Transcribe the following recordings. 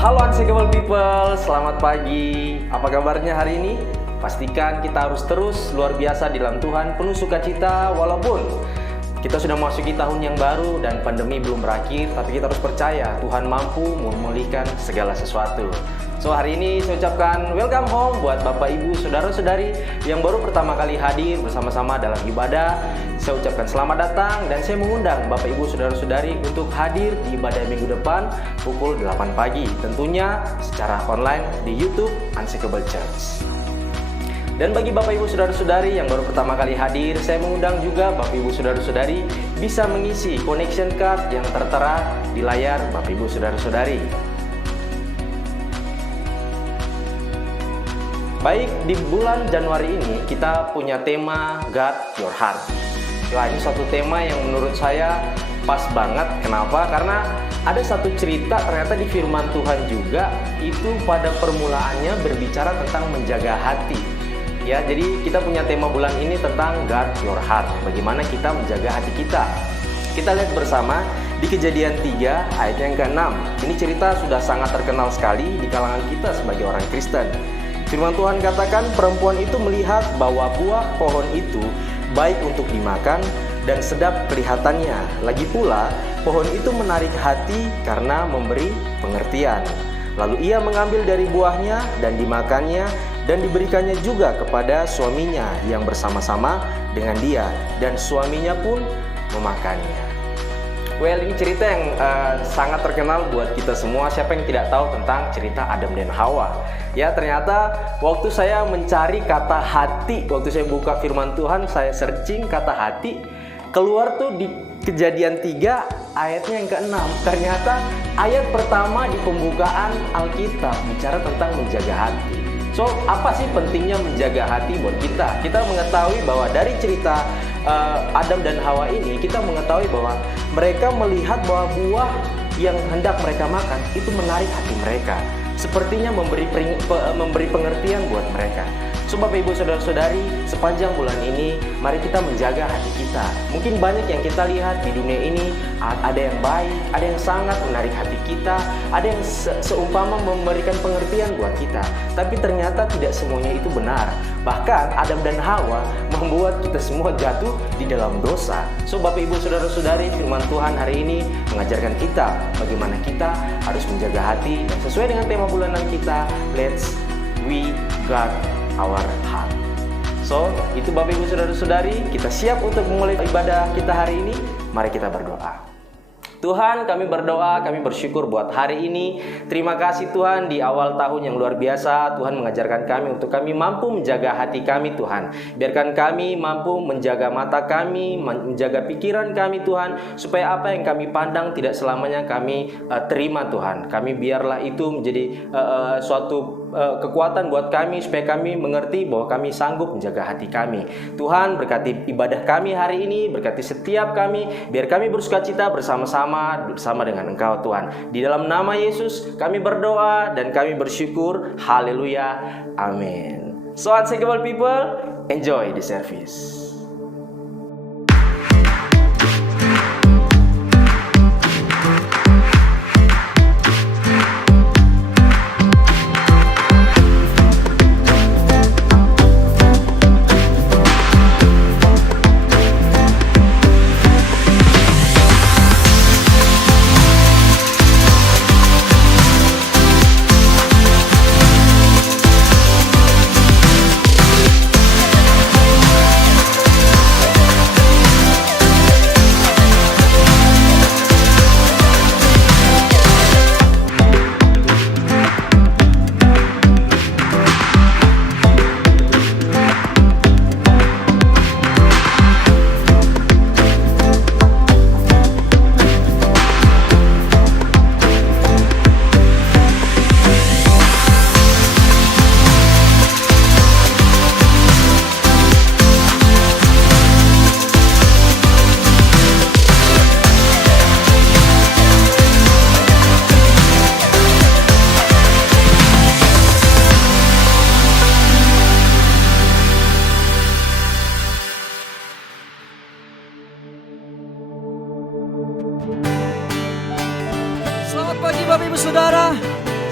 Halo Unshakable People, selamat pagi. Apa kabarnya hari ini? Pastikan kita harus terus luar biasa di dalam Tuhan, penuh sukacita walaupun kita sudah memasuki tahun yang baru dan pandemi belum berakhir, tapi kita harus percaya Tuhan mampu memulihkan segala sesuatu. So hari ini saya ucapkan welcome home buat Bapak Ibu Saudara-saudari yang baru pertama kali hadir bersama-sama dalam ibadah. Saya ucapkan selamat datang dan saya mengundang Bapak Ibu Saudara-saudari untuk hadir di ibadah minggu depan pukul 8 pagi. Tentunya secara online di YouTube Unshakable Church. Dan bagi Bapak Ibu Saudara-saudari yang baru pertama kali hadir, saya mengundang juga Bapak Ibu Saudara-saudari bisa mengisi connection card yang tertera di layar Bapak Ibu Saudara-saudari. Baik, di bulan Januari ini kita punya tema God Your Heart. Wah, ini suatu tema yang menurut saya pas banget. Kenapa? Karena ada satu cerita ternyata di firman Tuhan juga itu pada permulaannya berbicara tentang menjaga hati. Ya, jadi kita punya tema bulan ini tentang God Your Heart. Bagaimana kita menjaga hati kita. Kita lihat bersama di Kejadian 3 ayat yang ke-6. Ini cerita sudah sangat terkenal sekali di kalangan kita sebagai orang Kristen. Firman Tuhan katakan perempuan itu melihat bahwa buah pohon itu baik untuk dimakan dan sedap kelihatannya. Lagi pula pohon itu menarik hati karena memberi pengertian. Lalu ia mengambil dari buahnya dan dimakannya dan diberikannya juga kepada suaminya yang bersama-sama dengan dia, dan suaminya pun memakannya. Well, ini cerita yang sangat terkenal buat kita semua. Siapa yang tidak tahu tentang cerita Adam dan Hawa? Ya, ternyata waktu saya mencari kata hati, waktu saya buka firman Tuhan, saya searching kata hati, keluar tuh di Kejadian 3 ayatnya yang ke-6. Ternyata ayat pertama di pembukaan Alkitab bicara tentang menjaga hati. So, apa sih pentingnya menjaga hati buat kita? Kita mengetahui bahwa dari cerita Adam dan Hawa ini, kita mengetahui bahwa mereka melihat bahwa buah yang hendak mereka makan itu menarik hati mereka. Sepertinya memberi pengertian buat mereka. So, Bapak Ibu Saudara-saudari, sepanjang bulan ini mari kita menjaga hati kita. Mungkin banyak yang kita lihat di dunia ini, ada yang baik, ada yang sangat menarik hati kita, ada yang seumpama memberikan pengertian buat kita. Tapi ternyata tidak semuanya itu benar. Bahkan Adam dan Hawa membuat kita semua jatuh di dalam dosa. So, Bapak Ibu Saudara-saudari, firman Tuhan hari ini mengajarkan kita bagaimana kita harus menjaga hati. Dan sesuai dengan tema bulanan kita, Let's We Guard Our Heart. So, itu Bapak Ibu Saudara-saudari, kita siap untuk memulai ibadah kita hari ini. Mari kita berdoa. Tuhan, kami berdoa, kami bersyukur buat hari ini. Terima kasih Tuhan, di awal tahun yang luar biasa Tuhan mengajarkan kami untuk kami mampu menjaga hati kami Tuhan. Biarkan kami mampu menjaga mata kami, menjaga pikiran kami Tuhan, supaya apa yang kami pandang tidak selamanya kami terima Tuhan. Kami biarlah itu menjadi suatu kekuatan buat kami, supaya kami mengerti bahwa kami sanggup menjaga hati kami. Tuhan, berkati ibadah kami hari ini, berkati setiap kami, biar kami bersukacita bersama-sama dengan Engkau Tuhan. Di dalam nama Yesus kami berdoa dan kami bersyukur. Haleluya. Amin. So, Unshakable People, enjoy the service.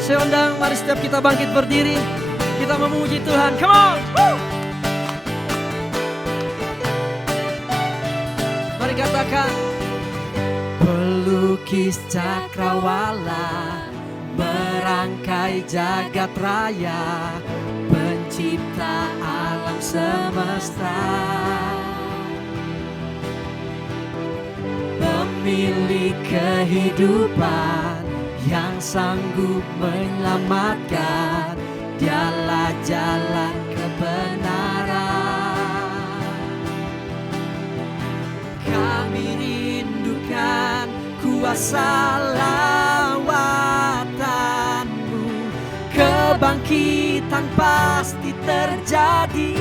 Saya undang, mari setiap kita bangkit berdiri. Kita memuji Tuhan. Come on. Woo! Mari katakan. Pelukis cakrawala, merangkai jagat raya, pencipta alam semesta, pemilik kehidupan yang sanggup menyelamatkan. Dialah jalan kebenaran. Kami rindukan kuasa lawatanmu, kebangkitan pasti terjadi.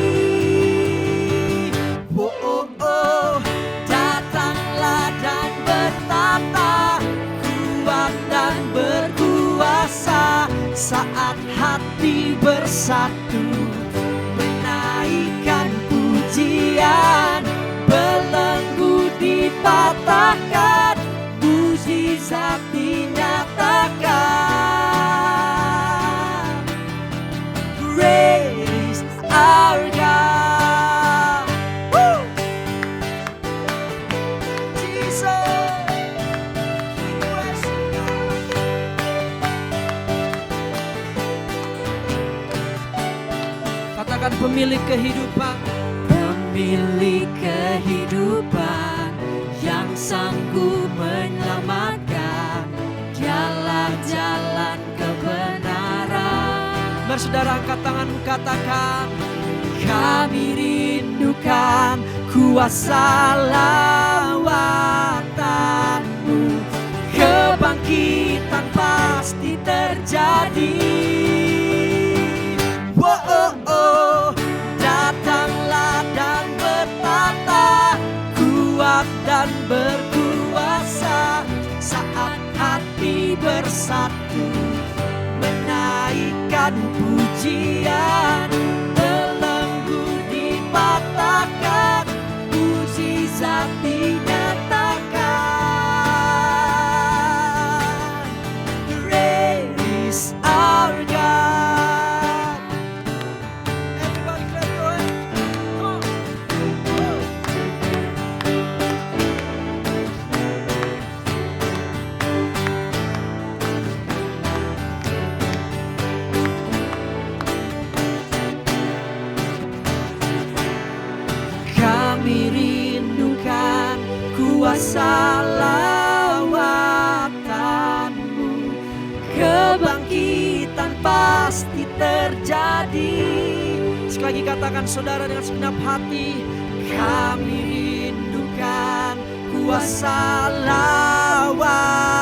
Oh, oh, oh, datanglah dan bertata, kuat dan berkuasa, saat hati bersatu menaikkan pujian, belenggu dipatahkan, mukjizat dinyatakan. Great is our God. Woo! Jesus, we worship you. Katakan pemilik kehidupan. Pemilik kehidupan yang sanggup menyelamatkan. Dialah jalan kebenaran. Mari saudara angkat tanganmu, katakan. Kami rindukan kuasa lawatanmu, kebangkitan pasti terjadi. Oh, oh, oh, datanglah dan bertata, kuat dan berkuasa, saat hati bersatu menaikkan pujian, belenggu dipatahkan, mukjizat dinyatakan. Great is our God. Everybody clap your hands. Come on. Kami rindukan kuasa lawatanmu, kebangkitan pasti terjadi. Sekali lagi katakan saudara dengan segenap hati. Kami rindukan kuasa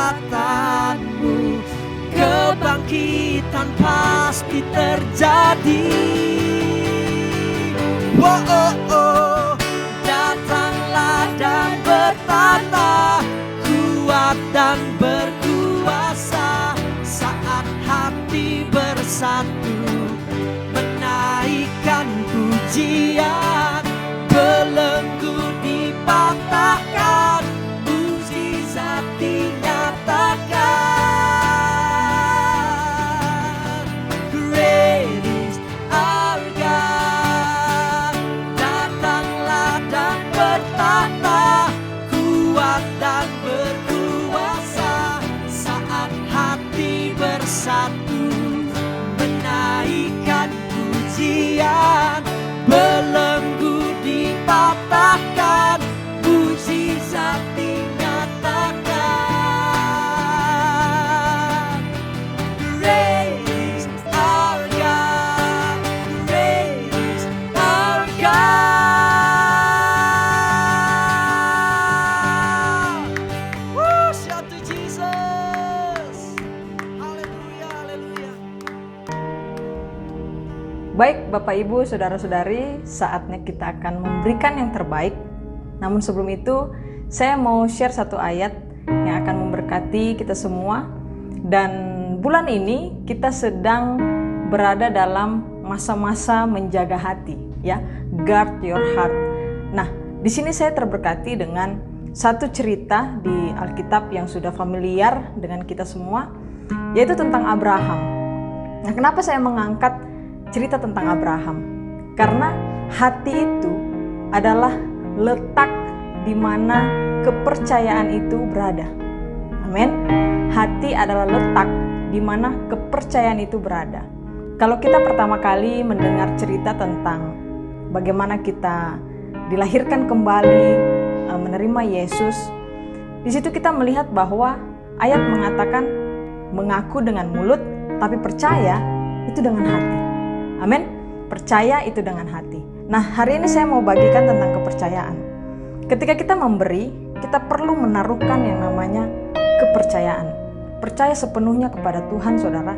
lawatanmu, kebangkitan pasti terjadi. Oh, oh, oh, datanglah dan bertata, kuat dan berkuasa, saat hati bersatu menaikkan pujian, belenggu dipatahkan, mukjizat dinyatakan. Great is our God. Datanglah dan bertata, kuat dan berkuasa, saat hati bersatu menaikkan pujian, belenggu dipatahkan, mukjizat dinyatakan. Great is our God. Great is our God. Woo, shout to Jesus. Haleluya, haleluya. Baik Bapak Ibu, Saudara-saudari, saatnya kita akan memberikan yang terbaik. Namun sebelum itu, saya mau share satu ayat yang akan memberkati kita semua. Dan bulan ini kita sedang berada dalam masa-masa menjaga hati, ya, guard your heart. Nah, di sini saya terberkati dengan satu cerita di Alkitab yang sudah familiar dengan kita semua, yaitu tentang Abraham. Nah, kenapa saya mengangkat cerita tentang Abraham? Karena hati itu adalah letak di mana kepercayaan itu berada. Amin. Hati adalah letak di mana kepercayaan itu berada. Kalau kita pertama kali mendengar cerita tentang bagaimana kita dilahirkan kembali, menerima Yesus, di situ kita melihat bahwa ayat mengatakan mengaku dengan mulut, tapi percaya itu dengan hati. Amin. Percaya itu dengan hati. Nah, hari ini saya mau bagikan tentang kepercayaan. Ketika kita memberi, kita perlu menaruhkan yang namanya kepercayaan. Percaya sepenuhnya kepada Tuhan, saudara.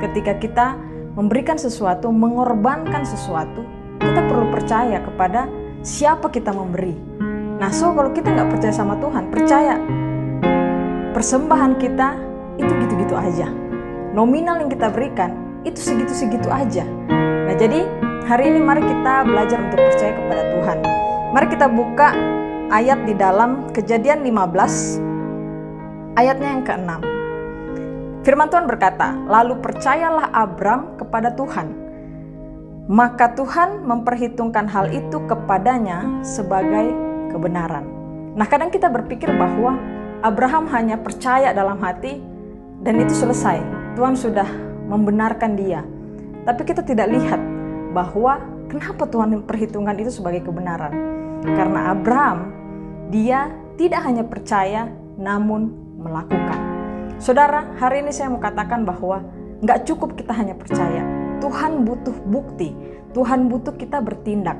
Ketika kita memberikan sesuatu, mengorbankan sesuatu, kita perlu percaya kepada siapa kita memberi. Nah, kalau kita nggak percaya sama Tuhan, percaya persembahan kita itu gitu-gitu aja. Nominal yang kita berikan itu segitu-segitu aja. Nah, jadi hari ini mari kita belajar untuk percaya kepada Tuhan. Mari kita buka ayat di dalam Kejadian 15 ayatnya yang ke-6. Firman Tuhan berkata, "Lalu percayalah Abram kepada Tuhan, maka Tuhan memperhitungkan hal itu kepadanya sebagai kebenaran." Nah, kadang kita berpikir bahwa Abraham hanya percaya dalam hati dan itu selesai. Tuhan sudah membenarkan dia. Tapi kita tidak lihat bahwa kenapa Tuhan memperhitungkan itu sebagai kebenaran. Karena Abraham, dia tidak hanya percaya namun melakukan. Saudara, hari ini saya mau katakan bahwa nggak cukup kita hanya percaya. Tuhan butuh bukti. Tuhan butuh kita bertindak.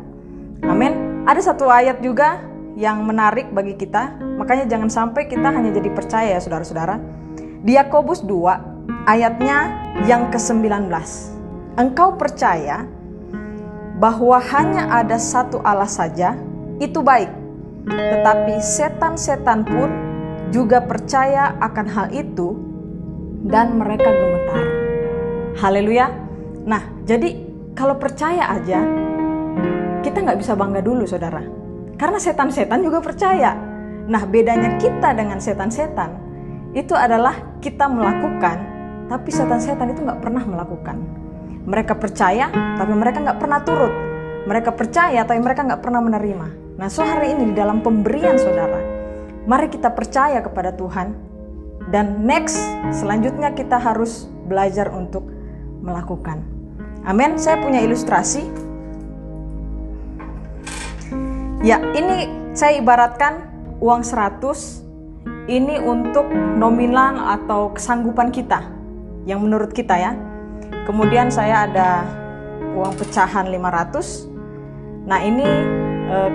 Amin. Ada satu ayat juga yang menarik bagi kita. Makanya jangan sampai kita hanya jadi percaya ya saudara-saudara. Di Yakobus 2 ayatnya yang ke-19. Engkau percaya bahwa hanya ada satu Allah saja, itu baik. Tetapi setan-setan pun juga percaya akan hal itu dan mereka gemetar. Haleluya. Nah, jadi kalau percaya aja, kita nggak bisa bangga dulu saudara. Karena setan-setan juga percaya. Nah, bedanya kita dengan setan-setan itu adalah kita melakukan, tapi setan-setan itu nggak pernah melakukan. Mereka percaya, tapi mereka nggak pernah turut. Mereka percaya, tapi mereka nggak pernah menerima. Nah, hari ini di dalam pemberian saudara, mari kita percaya kepada Tuhan. Dan selanjutnya kita harus belajar untuk melakukan. Amin. Saya punya ilustrasi. Ya, ini saya ibaratkan uang 100. Ini untuk nominal atau kesanggupan kita. Yang menurut kita ya. Kemudian saya ada uang pecahan 500. Nah, ini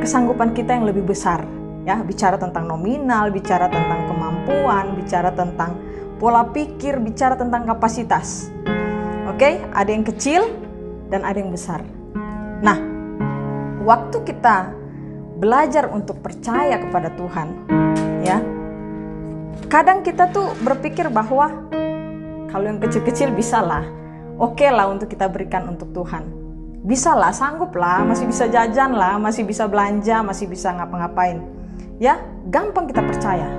kesanggupan kita yang lebih besar. Ya, bicara tentang nominal, bicara tentang kemampuan, bicara tentang pola pikir, bicara tentang kapasitas. Oke, ada yang kecil dan ada yang besar. Nah, waktu kita belajar untuk percaya kepada Tuhan, ya, kadang kita tuh berpikir bahwa kalau yang kecil-kecil bisa lah, oke lah untuk kita berikan untuk Tuhan. Bisa lah, sanggup lah, masih bisa jajan lah, masih bisa belanja, masih bisa ngapa-ngapain. Ya, gampang kita percaya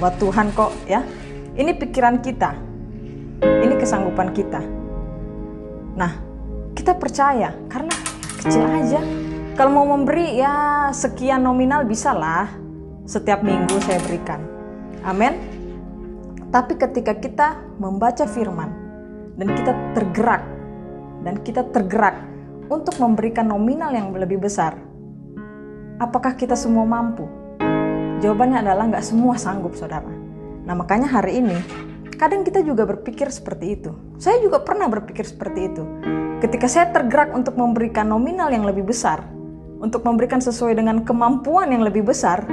buat Tuhan kok ya. Ini pikiran kita, ini kesanggupan kita. Nah, kita percaya karena kecil aja. Kalau mau memberi ya sekian nominal bisa lah, setiap minggu saya berikan. Amin. Tapi ketika kita membaca firman dan kita tergerak untuk memberikan nominal yang lebih besar, apakah kita semua mampu? Jawabannya adalah nggak semua sanggup, saudara. Nah, makanya hari ini kadang kita juga berpikir seperti itu. Saya juga pernah berpikir seperti itu. Ketika saya tergerak untuk memberikan nominal yang lebih besar, untuk memberikan sesuai dengan kemampuan yang lebih besar,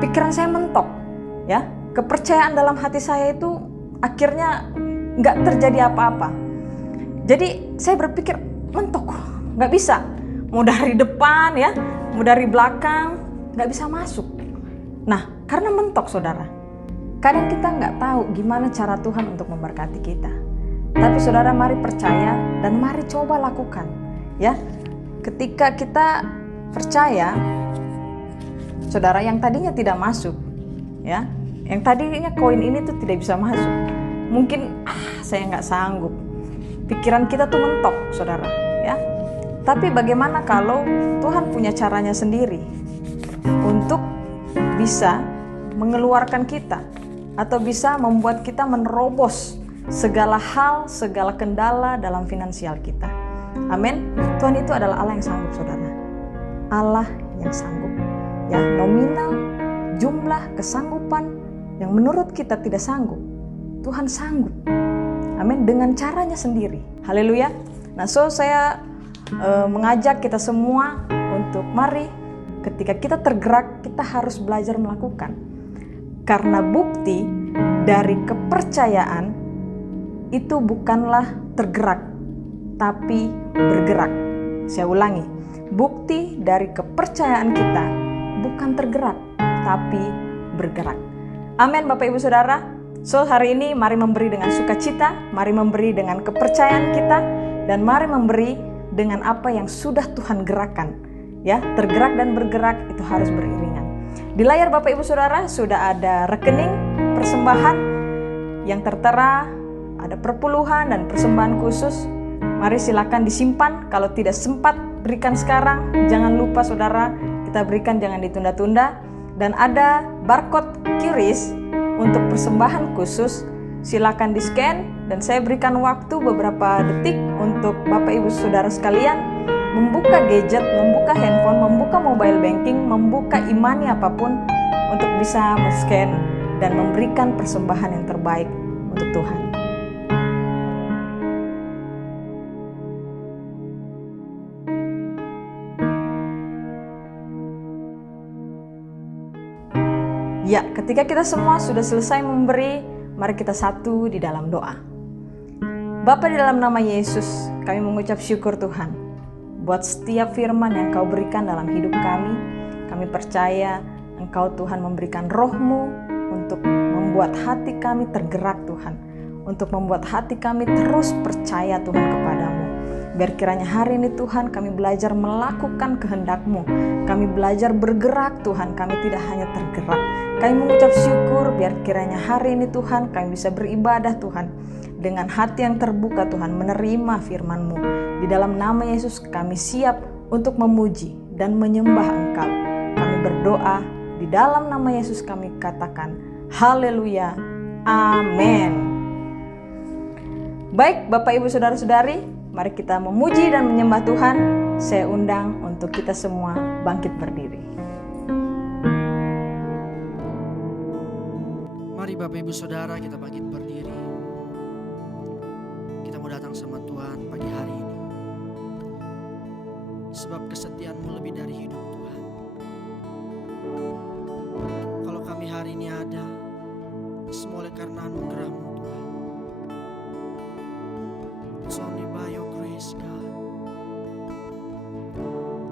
pikiran saya mentok, ya. Kepercayaan dalam hati saya itu akhirnya nggak terjadi apa-apa. Jadi saya berpikir mentok, nggak bisa. Mau dari depan ya, mau dari belakang, nggak bisa masuk. Nah, karena mentok saudara. Kadang kita nggak tahu gimana cara Tuhan untuk memberkati kita. Tapi saudara, mari percaya dan mari coba lakukan. Ya, ketika kita percaya, saudara, yang tadinya tidak masuk, ya, yang tadinya koin ini tuh tidak bisa masuk. Mungkin saya nggak sanggup. Pikiran kita tuh mentok, saudara, ya. Tapi bagaimana kalau Tuhan punya caranya sendiri untuk bisa mengeluarkan kita atau bisa membuat kita menerobos segala hal, segala kendala dalam finansial kita. Amin. Tuhan itu adalah Allah yang sanggup, saudara. Allah yang sanggup. Ya, nominal, jumlah, kesanggupan yang menurut kita tidak sanggup, Tuhan sanggup. Amin. Dengan caranya sendiri. Haleluya. Nah, saya mengajak kita semua untuk mari ketika kita tergerak, kita harus belajar melakukan. Karena bukti dari kepercayaan itu bukanlah tergerak, tapi bergerak. Saya ulangi, bukti dari kepercayaan kita bukan tergerak, tapi bergerak. Amin, Bapak Ibu Saudara. So, hari ini mari memberi dengan sukacita, mari memberi dengan kepercayaan kita, dan mari memberi dengan apa yang sudah Tuhan gerakkan. Ya, tergerak dan bergerak itu harus beriringan. Di layar Bapak Ibu Saudara sudah ada rekening persembahan yang tertera, ada perpuluhan dan persembahan khusus. Mari silakan disimpan. Kalau tidak sempat berikan sekarang, jangan lupa saudara, kita berikan, jangan ditunda-tunda. Dan ada barcode QRIS untuk persembahan khusus. Silakan di-scan dan saya berikan waktu beberapa detik untuk Bapak Ibu Saudara sekalian membuka gadget, membuka handphone, membuka mobile banking, membuka e-money apapun untuk bisa men-scan dan memberikan persembahan yang terbaik untuk Tuhan. Ya, ketika kita semua sudah selesai memberi, mari kita satu di dalam doa. Bapa, di dalam nama Yesus, kami mengucap syukur Tuhan buat setiap firman yang Kau berikan dalam hidup kami. Kami percaya Engkau Tuhan memberikan roh-Mu untuk membuat hati kami tergerak Tuhan, untuk membuat hati kami terus percaya Tuhan kepadamu. Biar kiranya hari ini Tuhan kami belajar melakukan kehendak-Mu. Kami belajar bergerak Tuhan, kami tidak hanya tergerak. Kami mengucap syukur biar kiranya hari ini Tuhan kami bisa beribadah Tuhan dengan hati yang terbuka Tuhan, menerima firman-Mu. Di dalam nama Yesus kami siap untuk memuji dan menyembah Engkau. Kami berdoa di dalam nama Yesus kami katakan haleluya, amin. Baik Bapak Ibu Saudara-saudari, mari kita memuji dan menyembah Tuhan. Saya undang untuk kita semua bangkit berdiri. Mari Bapak Ibu Saudara kita bangkit berdiri. Kita mau datang sama Tuhan pagi hari ini. Sebab kesetiaan-Mu lebih dari hidup Tuhan. Kalau kami hari ini ada, semua oleh karena anugerah-Mu Tuhan. It's only by your grace God.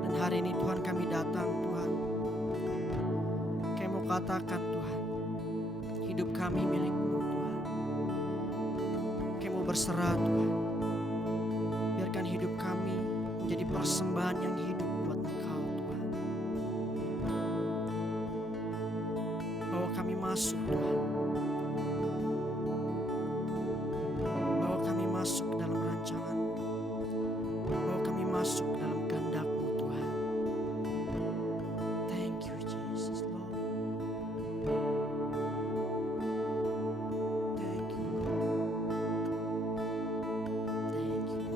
Dan hari ini Tuhan kami datang Tuhan. Kami mau katakan Tuhan, hidup kami milik-Mu Tuhan. Kami mau berserah Tuhan. Biarkan hidup kami menjadi persembahan yang hidup buat Engkau Tuhan. Bawa kami masuk Tuhan. Bawa kami masuk dalam rancangan-Mu. Bawa kami masuk dalam kehendak-Mu Tuhan. Thank you Jesus Lord. Thank you Lord. Thank you.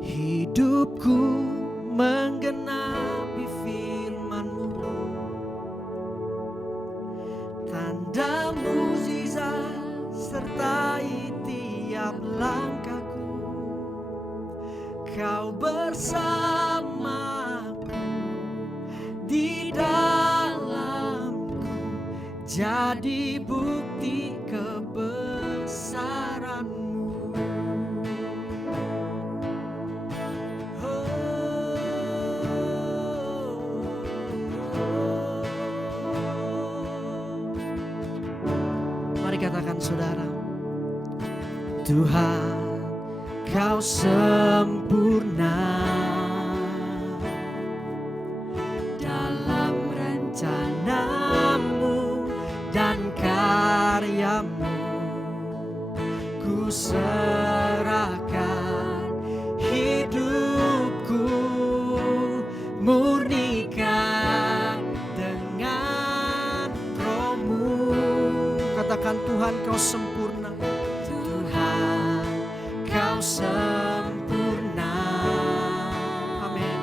Hidupku menggenapi firman-Mu, tanda mukjizat sertai tiap langkahku. Kau bersamaku di dalamku, jadi bukti kebesaran-Mu. Mari katakan saudara, Tuhan Kau sempurna dalam rencana-Mu dan karya-Mu. serahkan hidupku, murnikan dengan Roh-Mu. Katakan, Tuhan Kau sempurna, Tuhan Kau sempurna. Amin.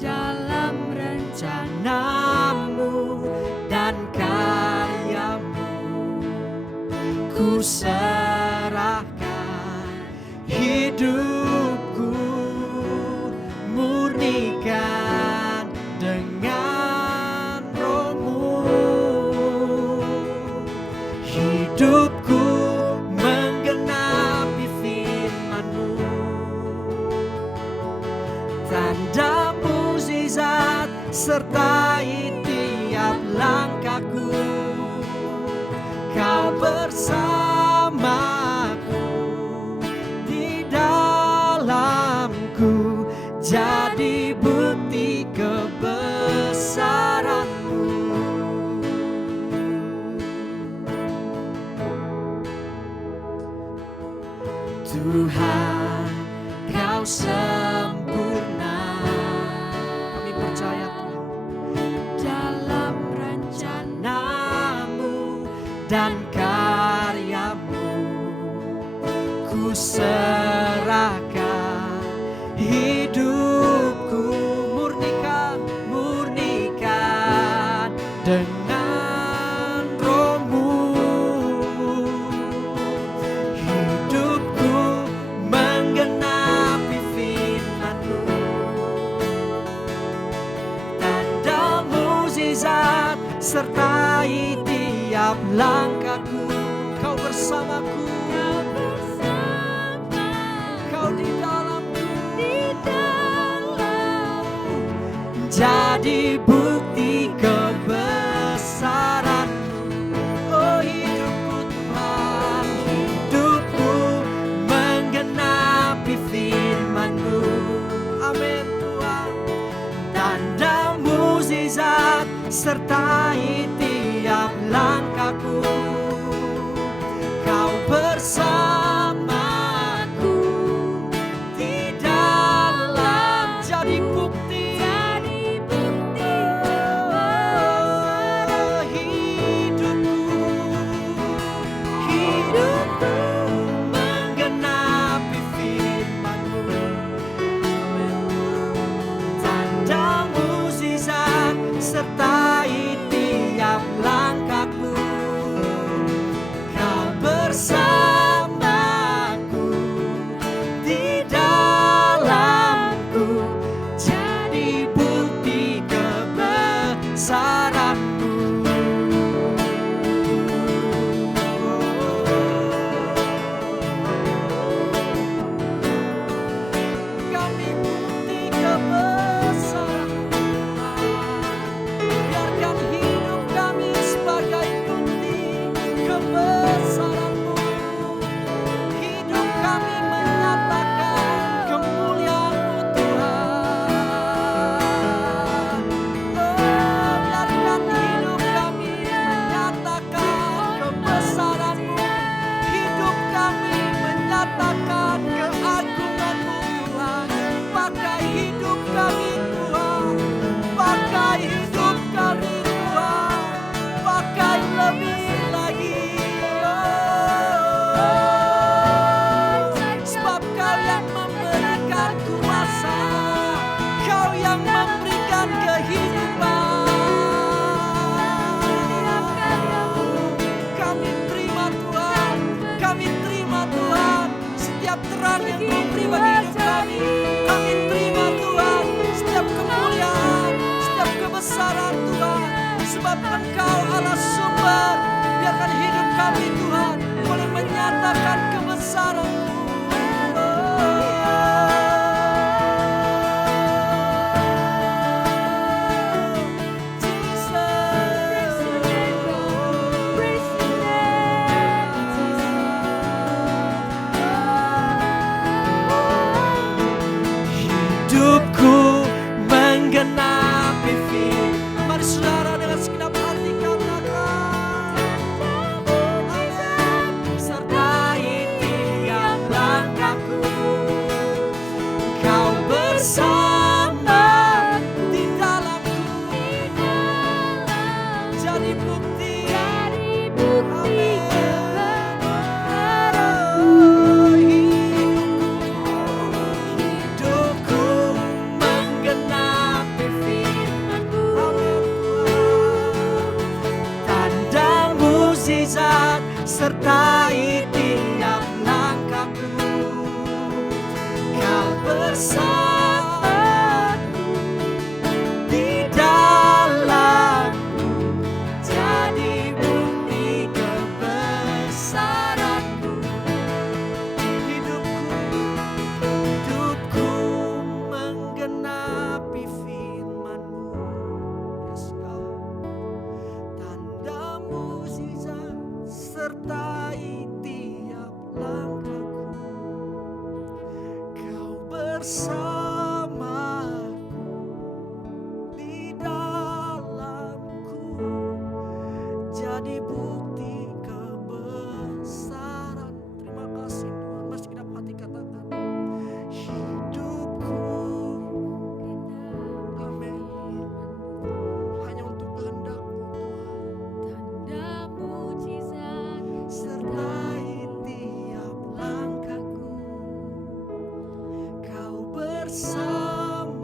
Dalam rencana-Mu dan karya-Mu, ku serahkan hidupku, murnikan dengan Roh-Mu. Hidupku menggenapi firman-Mu, tanda mukjizat sertai tiap langkahku. Kau bersamaku, di dalamku, jadi bukti kebesaran-Mu. Tuhan, Kau sempurna. Kami percaya, Tuhan, dalam rencana-Mu dan karya-Mu, ku serahkan hidupku, murnikan dengan Roh-Mu. Hidupku menggenapi firman-Mu, tanda mukjizat sertai tiap langkahku. Kau bersamaku, Kau di dalamku, jadi bukti kebesaran-Mu. Oh hidupku Tuhan, hidupku menggenapi firman-Mu. Amin Tuhan. Tanda mukjizat sertai tiap langkahku. Kau bersamaku, di dalam, jadi bukti. Oh, hidupku menggenapi firman-Mu. Tanda mukjizat sertai tiap langkahku. Kau bersamaku, di dalamku, jadi bukti kebesaran-Mu. Kami bukti kebesaran-Mu. Biarkan hidup kami sebagai bukti kebesaran-Mu. Hidup kami menyatakan kemuliaan-Mu Tuhan. Oh, biarkan hidup kami menyatakan kebesaran-Mu. Hidup kami menyatakan keagungan-Mu Tuhan. Pakai hidup kami Tuhan, pakai hidup kami Tuhan, pakai lebih lagi. mukjizat sertai tiap langkahku. Kau bersamaku di dalamku, jadi bukti kebesaranmu. Hidupku menggenapi firman-Mu. Yes, God. Tanda mukjizat sertai tiap langkahku. Kau bersamaku di dalamku, jadi bukti kebesaran. Terima kasih Tuhan. Masih kita hati katakan, hidupku, amin, hanya untuk kehendak-Mu Tuhan. Tanda mukjizat Sertai tiap langkahku, Kau bersamaku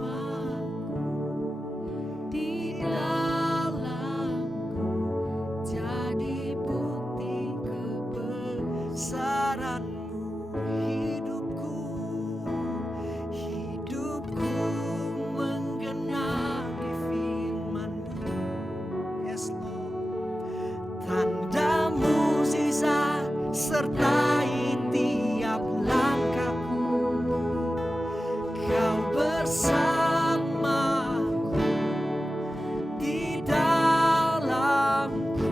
di dalamku, jadi bukti kebesaran-Mu. Hidupku menggenapi firman-Mu. Yes Lord. Tanda mukjizat sertai tiap langkahku, Kau bersamaku di dalamku,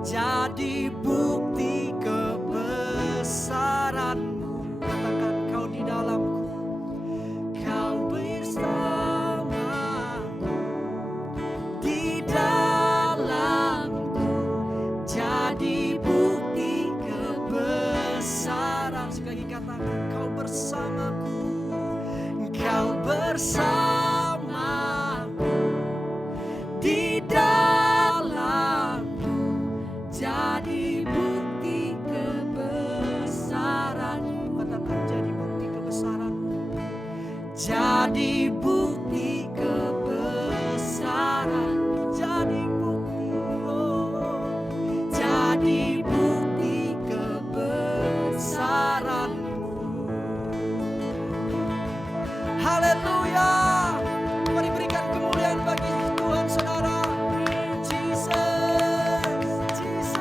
jadi bukti kebesaran-Mu. Katakan, Kau di dalamku, Kau bersamaku di dalamku, jadi bukti kebesaran. Sekali lagi katakan, Kau bersamaku, Kau bersamaku di dalamku, jadi bukti kebesaran-Mu. Katakan, jadi bukti kebesaran-Mu, jadi bukti kebesaran, jadi bukti, oh, jadi bukti kebesaran-Mu. Haleluya. Mari berikan kemuliaan bagi Tuhan, saudara. Jesus, Jesus.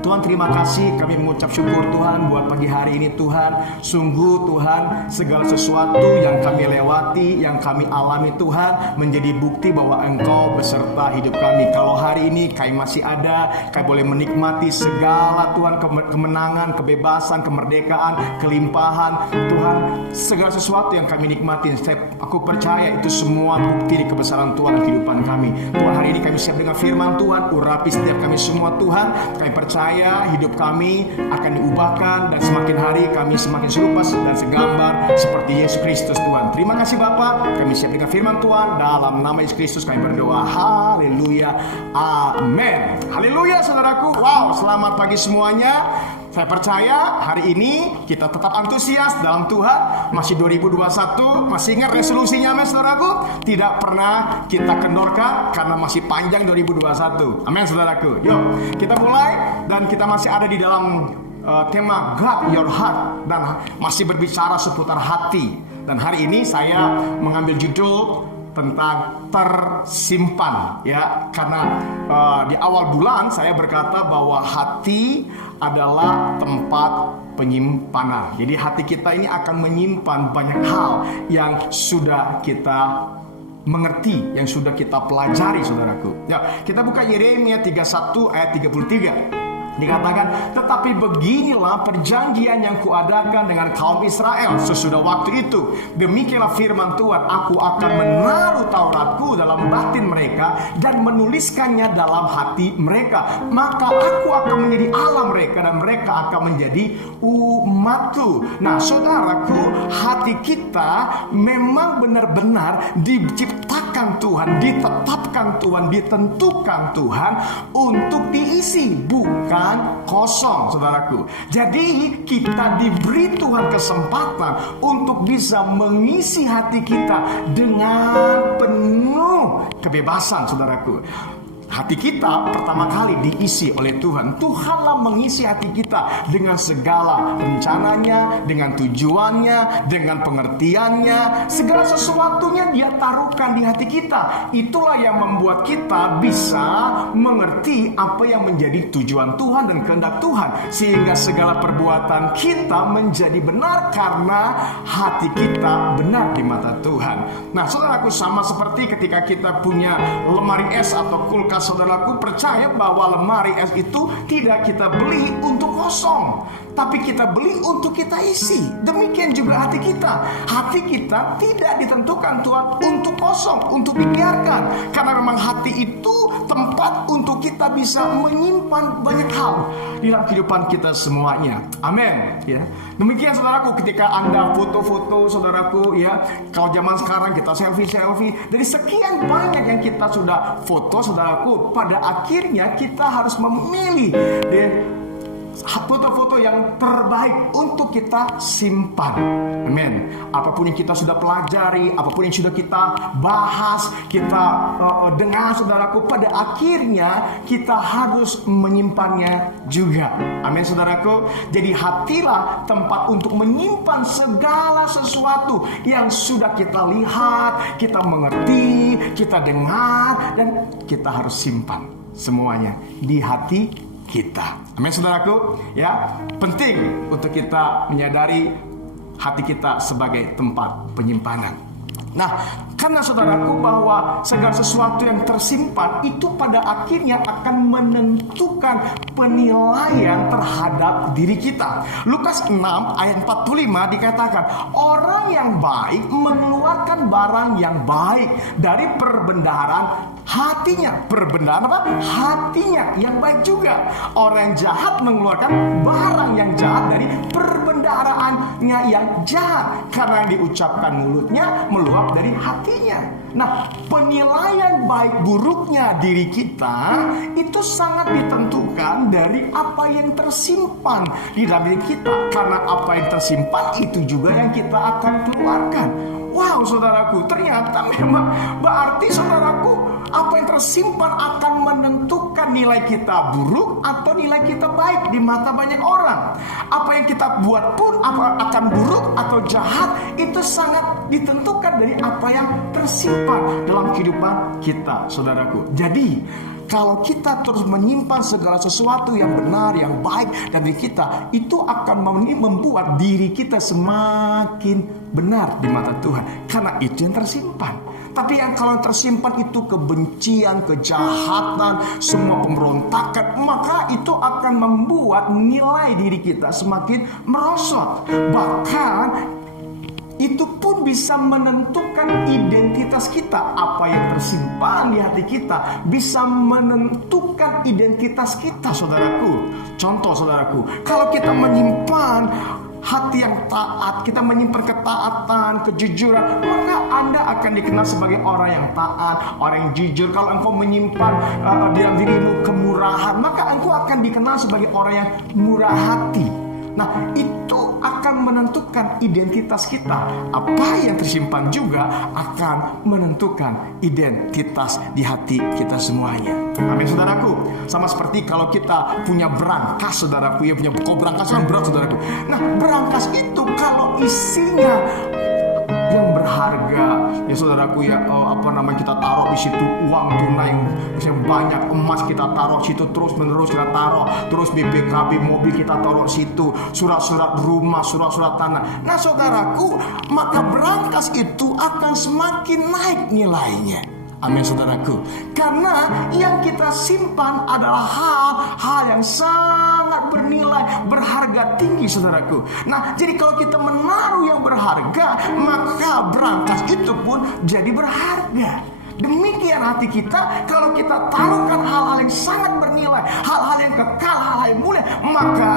Tuhan, terima kasih, kami mengucap syukur Tuhan buat pagi hari ini Tuhan. Sungguh Tuhan, segala sesuatu yang kami lewati, yang kami alami Tuhan, menjadi bukti bahwa Engkau beserta hidup kami. Kalau hari ini kami masih ada, kami boleh menikmati segala Tuhan kemenangan, kebebasan, kemerdekaan, kelimpahan Tuhan, segala sesuatu yang kami nikmatin. Aku percaya itu semua bukti di kebesaran Tuhan dalam kehidupan kami. Tuhan, hari ini kami siap dengan firman Tuhan. Urapi setiap kami semua Tuhan. Kami percaya hidup kami akan diubahkan, dan semakin hari kami semakin serupa dan segambar seperti Yesus Kristus Tuhan. Terima kasih Bapa, kami siap dengan firman Tuhan. Dalam nama Yesus Kristus kami berdoa. Haleluya, amin. Haleluya saudaraku. Wow, selamat pagi semuanya. Saya percaya hari ini kita tetap antusias dalam Tuhan. Masih 2021, masih ingat resolusinya amin saudaraku? Tidak pernah kita kendorkan karena masih panjang 2021. Amin saudaraku. Yuk kita mulai, dan kita masih ada di dalam tema God Your Heart, dan masih berbicara seputar hati. Dan hari ini saya mengambil judul tentang tersimpan, ya, karena di awal bulan saya berkata bahwa hati adalah tempat penyimpanan. Jadi hati kita ini akan menyimpan banyak hal yang sudah kita mengerti, yang sudah kita pelajari saudaraku. Ya, kita buka Yeremia 31 ayat 33. Dikatakan, tetapi beginilah perjanjian yang kuadakan dengan kaum Israel sesudah waktu itu. Demikianlah firman Tuhan, aku akan menaruh Tauratku dalam batin mereka dan menuliskannya dalam hati mereka. Maka aku akan menjadi Allah mereka dan mereka akan menjadi umatku. Nah saudaraku, hati kita memang benar-benar diciptakan Tuhan, ditetapkan disiapkan Tuhan, ditentukan Tuhan untuk diisi, bukan kosong, saudaraku. Jadi kita diberi Tuhan kesempatan untuk bisa mengisi hati kita dengan penuh kebebasan, saudaraku. Hati kita pertama kali diisi oleh Tuhan. Tuhanlah mengisi hati kita dengan segala rencananya, dengan tujuannya, dengan pengertiannya. Segala sesuatunya Dia taruhkan di hati kita. Itulah yang membuat kita bisa mengerti apa yang menjadi tujuan Tuhan dan kehendak Tuhan, sehingga segala perbuatan kita menjadi benar karena hati kita benar di mata Tuhan. Nah, saudaraku, sama seperti ketika kita punya lemari es atau kulkas, saudaraku, percaya bahwa lemari es itu tidak kita beli untuk kosong, tapi kita beli untuk kita isi. Demikian juga hati kita. Hati kita tidak ditentukan Tuhan untuk kosong, untuk dibiarkan, karena memang hati itu tempat untuk kita bisa menyimpan banyak hal di dalam kehidupan kita semuanya. Amin. Ya. Demikian, saudaraku, ketika Anda foto-foto, saudaraku, ya, kalau zaman sekarang kita selfie, dari sekian banyak yang kita sudah foto, saudaraku, pada akhirnya kita harus memilih foto-foto yang terbaik untuk kita simpan. Amin. Apapun yang kita sudah pelajari, apapun yang sudah kita bahas, kita dengar, saudaraku, pada akhirnya kita harus menyimpannya juga. Amin, saudaraku. Jadi hatilah tempat untuk menyimpan segala sesuatu yang sudah kita lihat, kita mengerti, kita dengar, dan kita harus simpan semuanya di hati kita. Amin, saudaraku. Ya, penting untuk kita menyadari hati kita sebagai tempat penyimpanan. Nah, karena, saudaraku, bahwa segala sesuatu yang tersimpan itu pada akhirnya akan menentukan penilaian terhadap diri kita. Lukas 6 ayat 45 dikatakan, orang yang baik mengeluarkan barang yang baik dari perbendaharaan hatinya. Perbendaharaan apa? Hatinya yang baik juga. Orang yang jahat mengeluarkan barang yang jahat dari perbendaharaannya yang jahat, karena yang diucapkan mulutnya meluap dari hatinya. Nah, penilaian baik buruknya diri kita itu sangat ditentukan dari apa yang tersimpan di dalam diri kita. Karena apa yang tersimpan itu juga yang kita akan keluarkan. Wow, saudaraku, ternyata memang berarti, saudaraku, apa yang tersimpan akan menentukan nilai kita buruk atau nilai kita baik di mata banyak orang. Apa yang kita buat pun akan buruk atau jahat, itu sangat ditentukan dari apa yang tersimpan dalam kehidupan kita, saudaraku. Jadi, kalau kita terus menyimpan segala sesuatu yang benar, yang baik dari kita, itu akan membuat diri kita semakin benar di mata Tuhan, karena itu yang tersimpan. Tapi yang kalau tersimpan itu kebencian, kejahatan, semua pemberontakan, maka itu akan membuat nilai diri kita semakin merosot. Bahkan itu pun bisa menentukan identitas kita. Apa yang tersimpan di hati kita bisa menentukan identitas kita, saudaraku. Contoh, saudaraku, kalau kita menyimpan hati yang taat, kita menyimpan ketaatan, kejujuran, maka Anda akan dikenal sebagai orang yang taat, orang yang jujur. Kalau engkau menyimpan dalam dirimu kemurahan, maka engkau akan dikenal sebagai orang yang murah hati. Nah, itu akan menentukan identitas kita. Apa yang tersimpan juga akan menentukan identitas di hati kita semuanya. Amin, saudaraku. Sama seperti kalau kita punya berangkas, saudaraku, ya, punya berangkas kan berat, saudaraku. Nah, berangkas itu kalau isinya yang berharga, ya, saudaraku, ya, kita taruh di situ uang tunai yang banyak, emas kita taruh situ, terus menerus kita taruh, terus BPKB mobil kita taruh situ, surat-surat rumah, surat-surat tanah. Nah, saudaraku, maka berangkas itu akan semakin naik nilainya. Amin, saudaraku. Karena yang kita simpan adalah hal-hal yang sangat bernilai, berharga tinggi, saudaraku. Nah, jadi kalau kita menaruh yang berharga, maka berangkas itu pun jadi berharga. Demikian hati kita, kalau kita taruhkan hal-hal yang sangat bernilai, hal-hal yang kekal, hal-hal yang mulia, maka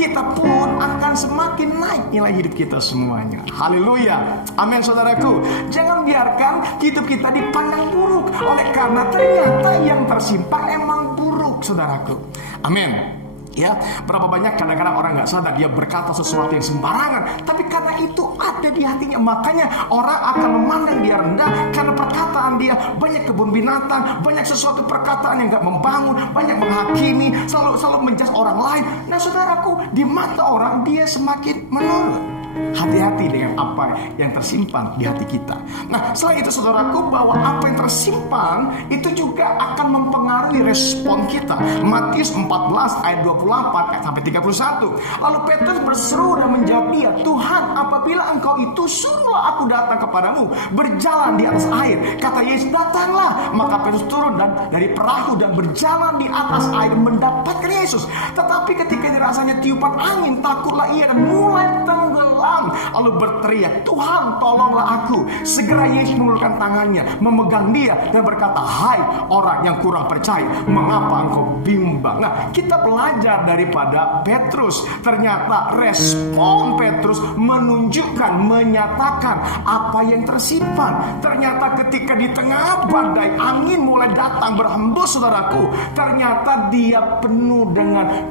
kita pun akan semakin naik nilai hidup kita semuanya. Haleluya. Amin saudaraku. Jangan biarkan hidup kita dipandang buruk, oleh karena ternyata yang tersimpan emang buruk, saudaraku. Amin. Ya, berapa banyak kadang-kadang orang nggak sadar dia berkata sesuatu yang sembarangan, tapi karena itu ada di hatinya, makanya orang akan memandang dia rendah karena perkataan dia banyak kebun binatang, banyak sesuatu perkataan yang nggak membangun, banyak menghakimi, selalu menjudge orang lain. Nah, saudaraku, di mata orang dia semakin menurun. Hati-hati dengan apa yang tersimpan di hati kita. Nah, selain itu saudaraku, bahwa apa yang tersimpan itu juga akan mempengaruhi respon kita. Matius 14 ayat 28 sampai 31. Lalu Petrus berseru dan menjawab dia, Tuhan, apabila engkau itu, suruhlah aku datang kepadamu berjalan di atas air. Kata Yesus, datanglah. Maka Petrus turun dari perahu dan berjalan di atas air mendapatkan Yesus. Tetapi ketika dirasanya tiupan angin, takutlah ia dan mulai tenggelam. Lalu berteriak, Tuhan, tolonglah aku. Segera Yesus mengulurkan tangannya, memegang dia dan berkata, hai orang yang kurang percaya, mengapa engkau bimbang? Nah, kita belajar daripada Petrus. Ternyata respon Petrus menunjukkan, menyatakan apa yang tersimpan. Ternyata ketika di tengah badai angin mulai datang berhembus, saudaraku, ternyata dia penuh dengan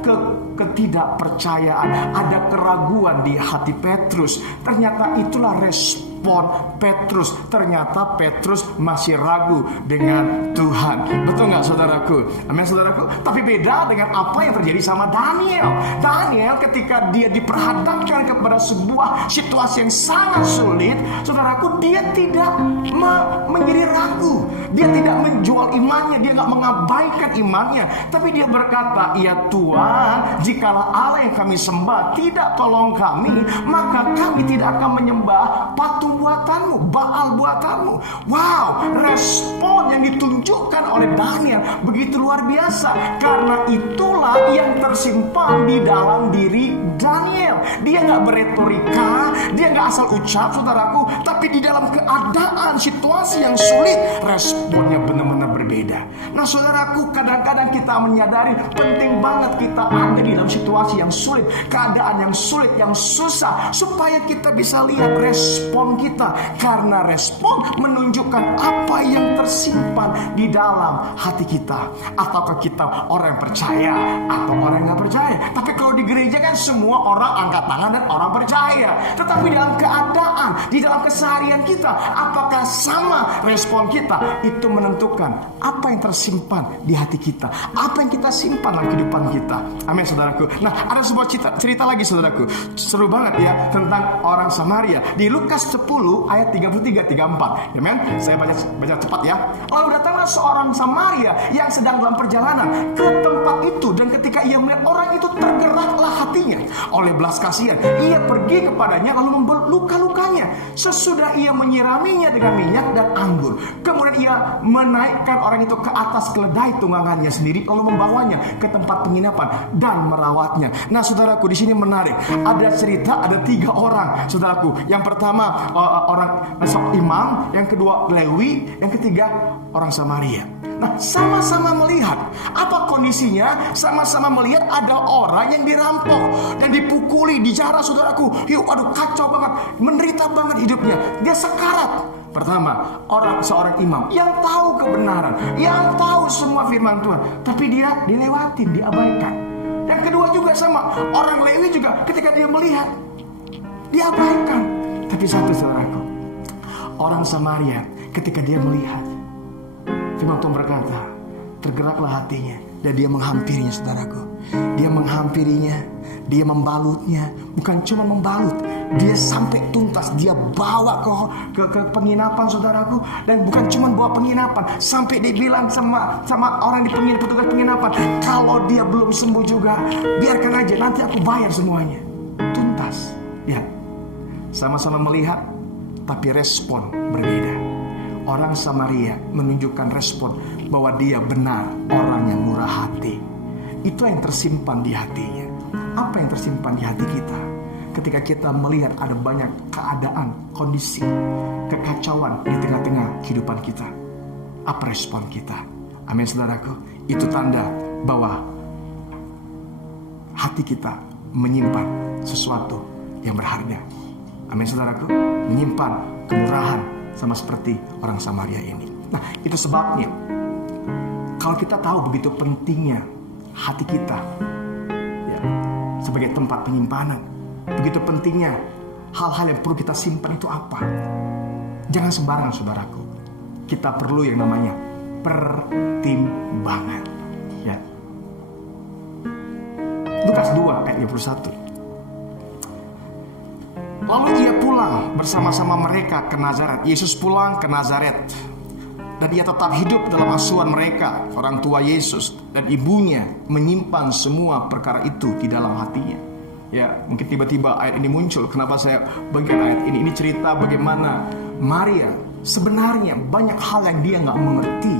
ketidakpercayaan. Ada keraguan di hati Petrus. Ternyata itulah respon Petrus. Ternyata Petrus masih ragu dengan Tuhan. Betul gak saudaraku? Amin saudaraku. Tapi beda dengan apa yang terjadi sama Daniel. Daniel ketika dia diperhadapkan kepada sebuah situasi yang sangat sulit, saudaraku, dia tidak menjadi ragu. Dia tidak menjual imannya. Dia gak mengabaikan imannya. Tapi dia berkata, ya Tuhan, jikalau Allah yang kami sembah tidak tolong kami, maka kami tidak akan menyembah patung buatanmu, Baal buatanmu. Wow, respon yang ditunjukkan oleh Daniel begitu luar biasa. Karena itulah yang tersimpan di dalam diri Daniel. Dia gak beretorika, dia gak asal ucap, saudaraku, tapi di dalam keadaan situasi yang sulit, responnya benar-benar berbeda. Nah saudaraku, kadang-kadang kita menyadari penting banget kita ada di dalam situasi yang sulit, keadaan yang sulit, yang susah, supaya kita bisa lihat respon kita. Karena respon menunjukkan apa yang tersimpan di dalam hati kita. Ataukah kita orang yang percaya atau orang yang gak percaya. Tapi kalau di gereja kan semua orang angkat tangan dan orang percaya. Tetapi dalam keadaan, di dalam keseharian kita, apakah sama respon kita? Itu menentukan apa yang tersimpan di hati kita, apa yang kita simpan dalam kehidupan kita. Amin saudaraku. Nah, ada sebuah cerita lagi saudaraku, seru banget ya, tentang orang Samaria. Di Lukas 10 ayat 33-34. Amin. Saya baca cepat ya. Lalu datanglah seorang Samaria yang sedang dalam perjalanan ke tempat itu, dan ketika ia melihat orang itu, tergeraklah hatinya oleh belas kasihan. Ia pergi kepadanya lalu membalut luka-lukanya. Sesudah ia menyiraminya dengan minyak dan anggur, kemudian ia menaikkan orang itu ke atas keledai tunggangannya sendiri, lalu membawanya ke tempat penginapan dan merawatnya. Nah saudaraku, di sini menarik. Ada cerita, ada 3 orang saudaraku. Yang pertama orang imam, yang kedua Lewi, yang ketiga orang Samaria. Nah, sama-sama melihat. Apa kondisinya? Sama-sama melihat ada orang yang dirampok dan dipukuli, dijarah saudaraku. Aduh, kacau banget, menderita banget hidupnya. Dia sekarat. Pertama, seorang imam yang tahu kebenaran, yang tahu semua firman Tuhan, tapi dia dilewatin, diabaikan. Yang kedua juga sama, orang Lewi juga ketika dia melihat, diabaikan. Tapi satu saudaraku, orang Samaria ketika dia melihat, firman Tuhan berkata, tergeraklah hatinya dan dia menghampirinya saudaraku. Dia menghampirinya, dia membalutnya. Bukan cuma membalut, dia sampai tuntas. Dia bawa ke penginapan saudaraku. Dan bukan cuma bawa penginapan, sampai dia bilang sama orang di petugas penginapan, kalau dia belum sembuh juga, biarkan aja, nanti aku bayar semuanya. Tuntas. Ya, sama-sama melihat, tapi respon berbeda. Orang Samaria menunjukkan respon bahwa dia benar orang yang murah hati. Itu yang tersimpan di hatinya. Apa yang tersimpan di hati kita? Ketika kita melihat ada banyak keadaan, kondisi, kekacauan di tengah-tengah kehidupan kita. apa respon kita? Amin saudaraku. Itu tanda bahwa hati kita menyimpan sesuatu yang berharga. Amin saudaraku. Menyimpan kemurahan sama seperti orang Samaria ini. Nah, itu sebabnya kalau kita tahu begitu pentingnya hati kita ya, sebagai tempat penyimpanan, begitu pentingnya hal-hal yang perlu kita simpan itu apa? Jangan sembarangan saudaraku. Kita perlu yang namanya pertimbangan. Ya. Lukas 2 ayat 21. Lalu ia pulang bersama-sama mereka ke Nazaret. Yesus pulang ke Nazaret. Dan ia tetap hidup dalam asuhan mereka, orang tua Yesus dan ibunya menyimpan semua perkara itu di dalam hatinya. Ya, mungkin tiba-tiba ayat ini muncul. Kenapa saya bagikan ayat ini? Ini cerita bagaimana Maria sebenarnya banyak hal yang dia nggak mengerti,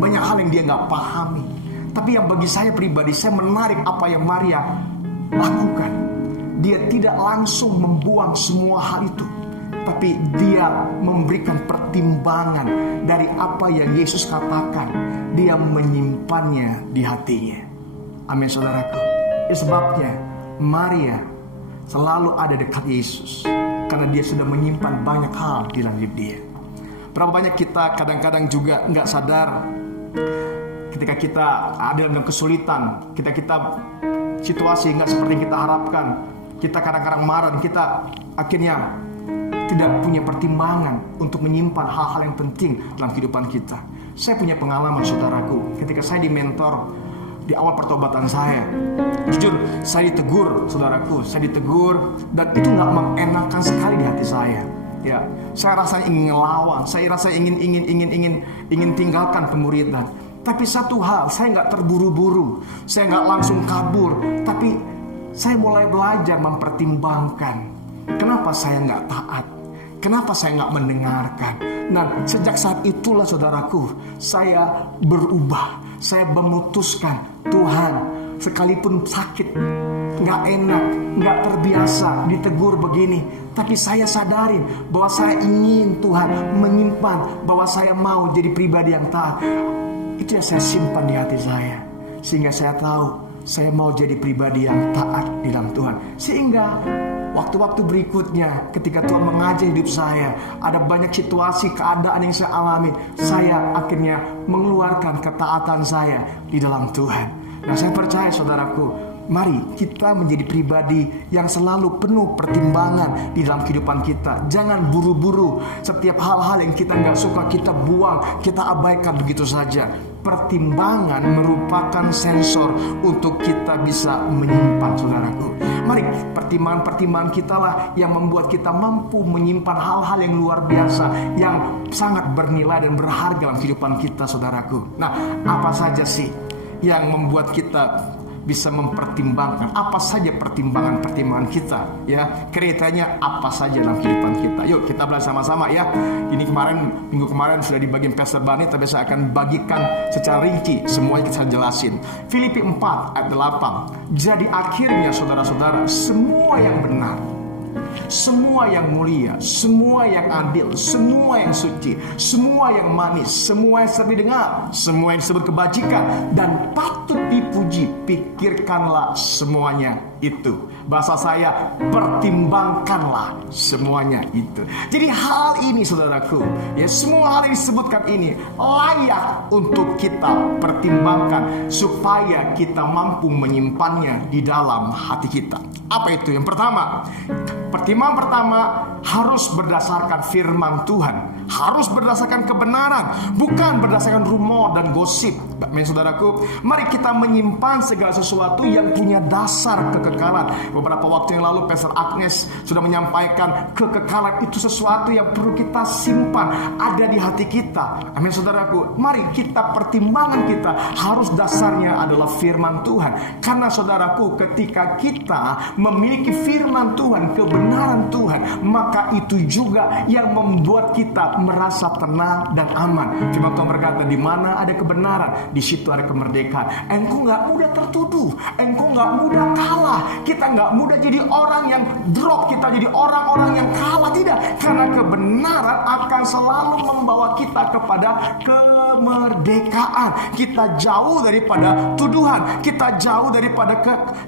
banyak hal yang dia nggak pahami. Tapi yang bagi saya pribadi, saya menarik apa yang Maria lakukan. Dia tidak langsung membuang semua hal itu, tapi dia memberikan pertimbangan dari apa yang Yesus katakan. Dia menyimpannya di hatinya. Amin saudaraku. Itu sebabnya Maria selalu ada dekat Yesus, karena dia sudah menyimpan banyak hal di dalam hidup dia. Berapa banyak kita kadang-kadang juga nggak sadar ketika kita ada dalam kesulitan, kita situasi nggak seperti yang kita harapkan, kita kadang-kadang marah, kita akhirnya tidak punya pertimbangan untuk menyimpan hal-hal yang penting dalam kehidupan kita. Saya punya pengalaman saudaraku, ketika saya dimentor di awal pertobatan saya, jujur saya ditegur saudaraku, saya ditegur dan itu nggak mengenakan sekali di hati saya. Ya, saya rasanya ingin ngelawan, saya rasa ingin tinggalkan pemuridan. Tapi satu hal, saya nggak terburu-buru, saya nggak langsung kabur, tapi saya mulai belajar mempertimbangkan. Kenapa saya nggak taat? Kenapa saya nggak mendengarkan? Nah, sejak saat itulah saudaraku, saya berubah. Saya memutuskan, Tuhan, sekalipun sakit, nggak enak, nggak terbiasa ditegur begini, tapi saya sadarin bahwa saya ingin Tuhan menyimpan, bahwa saya mau jadi pribadi yang taat. Itu yang saya simpan di hati saya, sehingga saya tahu saya mau jadi pribadi yang taat di dalam Tuhan. Sehingga waktu-waktu berikutnya ketika Tuhan mengajar hidup saya, ada banyak situasi, keadaan yang saya alami, saya akhirnya mengeluarkan ketaatan saya di dalam Tuhan. Nah, saya percaya saudaraku, mari kita menjadi pribadi yang selalu penuh pertimbangan di dalam kehidupan kita. Jangan buru-buru. Setiap hal-hal yang kita nggak suka kita buang, kita abaikan begitu saja. Pertimbangan merupakan sensor untuk kita bisa menyimpan saudaraku. Mari pertimbangan-pertimbangan kita lah yang membuat kita mampu menyimpan hal-hal yang luar biasa, yang sangat bernilai dan berharga dalam kehidupan kita saudaraku. Nah, apa saja sih yang membuat kita bisa mempertimbangkan? Apa saja pertimbangan-pertimbangan kita, ya, kriterianya apa saja dalam kehidupan kita? Yuk kita belajar sama-sama ya. Ini minggu kemarin sudah di bagian Pastor Bani, tapi saya akan bagikan secara rinci semuanya kita jelasin. Filipi 4 ayat 8. Jadi akhirnya saudara-saudara, semua yang benar, semua yang mulia, semua yang adil, semua yang suci, semua yang manis, semua yang sedang didengar, semua yang disebut kebajikan dan patut dipuji, pikirkanlah semuanya itu. Bahasa saya, pertimbangkanlah semuanya itu. Jadi hal ini saudaraku, ya, semua hal yang disebutkan ini layak untuk kita pertimbangkan supaya kita mampu menyimpannya di dalam hati kita. Apa itu? Yang pertama, pertimbangan pertama harus berdasarkan firman Tuhan, harus berdasarkan kebenaran, bukan berdasarkan rumor dan gosip. Saudaraku, mari kita menyimpan segala sesuatu yang punya dasar kekekalan. Beberapa waktu yang lalu Pastor Agnes sudah menyampaikan kekekalan itu sesuatu yang perlu kita simpan, ada di hati kita. Amin saudaraku, mari kita pertimbangan kita harus dasarnya adalah firman Tuhan. Karena saudaraku, ketika kita memiliki firman Tuhan, kebenaran Tuhan, maka itu juga yang membuat kita merasa tenang dan aman. Firman Tuhan berkata, di mana ada kebenaran, di situ ada kemerdekaan. Engkau nggak mudah tertuduh, engkau nggak mudah kalah, kalah. Kita nggak mudah jadi orang yang drop, kita jadi orang-orang yang kalah. Tidak, karena kebenaran akan selalu membawa kita kepada kemerdekaan. Kita jauh daripada tuduhan, kita jauh daripada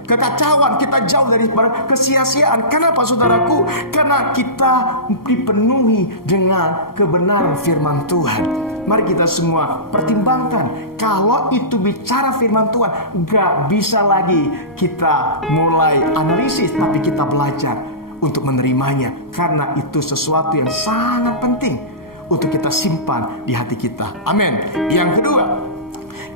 kekacauan, kita jauh daripada kesia-siaan. Kenapa saudaraku? Karena kita dipenuhi dengan kebenaran firman Tuhan. Mari kita semua pertimbangkan, kalau itu bicara firman Tuhan, gak bisa lagi kita mulai analisis, tapi kita belajar untuk menerimanya. Karena itu sesuatu yang sangat penting untuk kita simpan di hati kita. Amin. Yang kedua,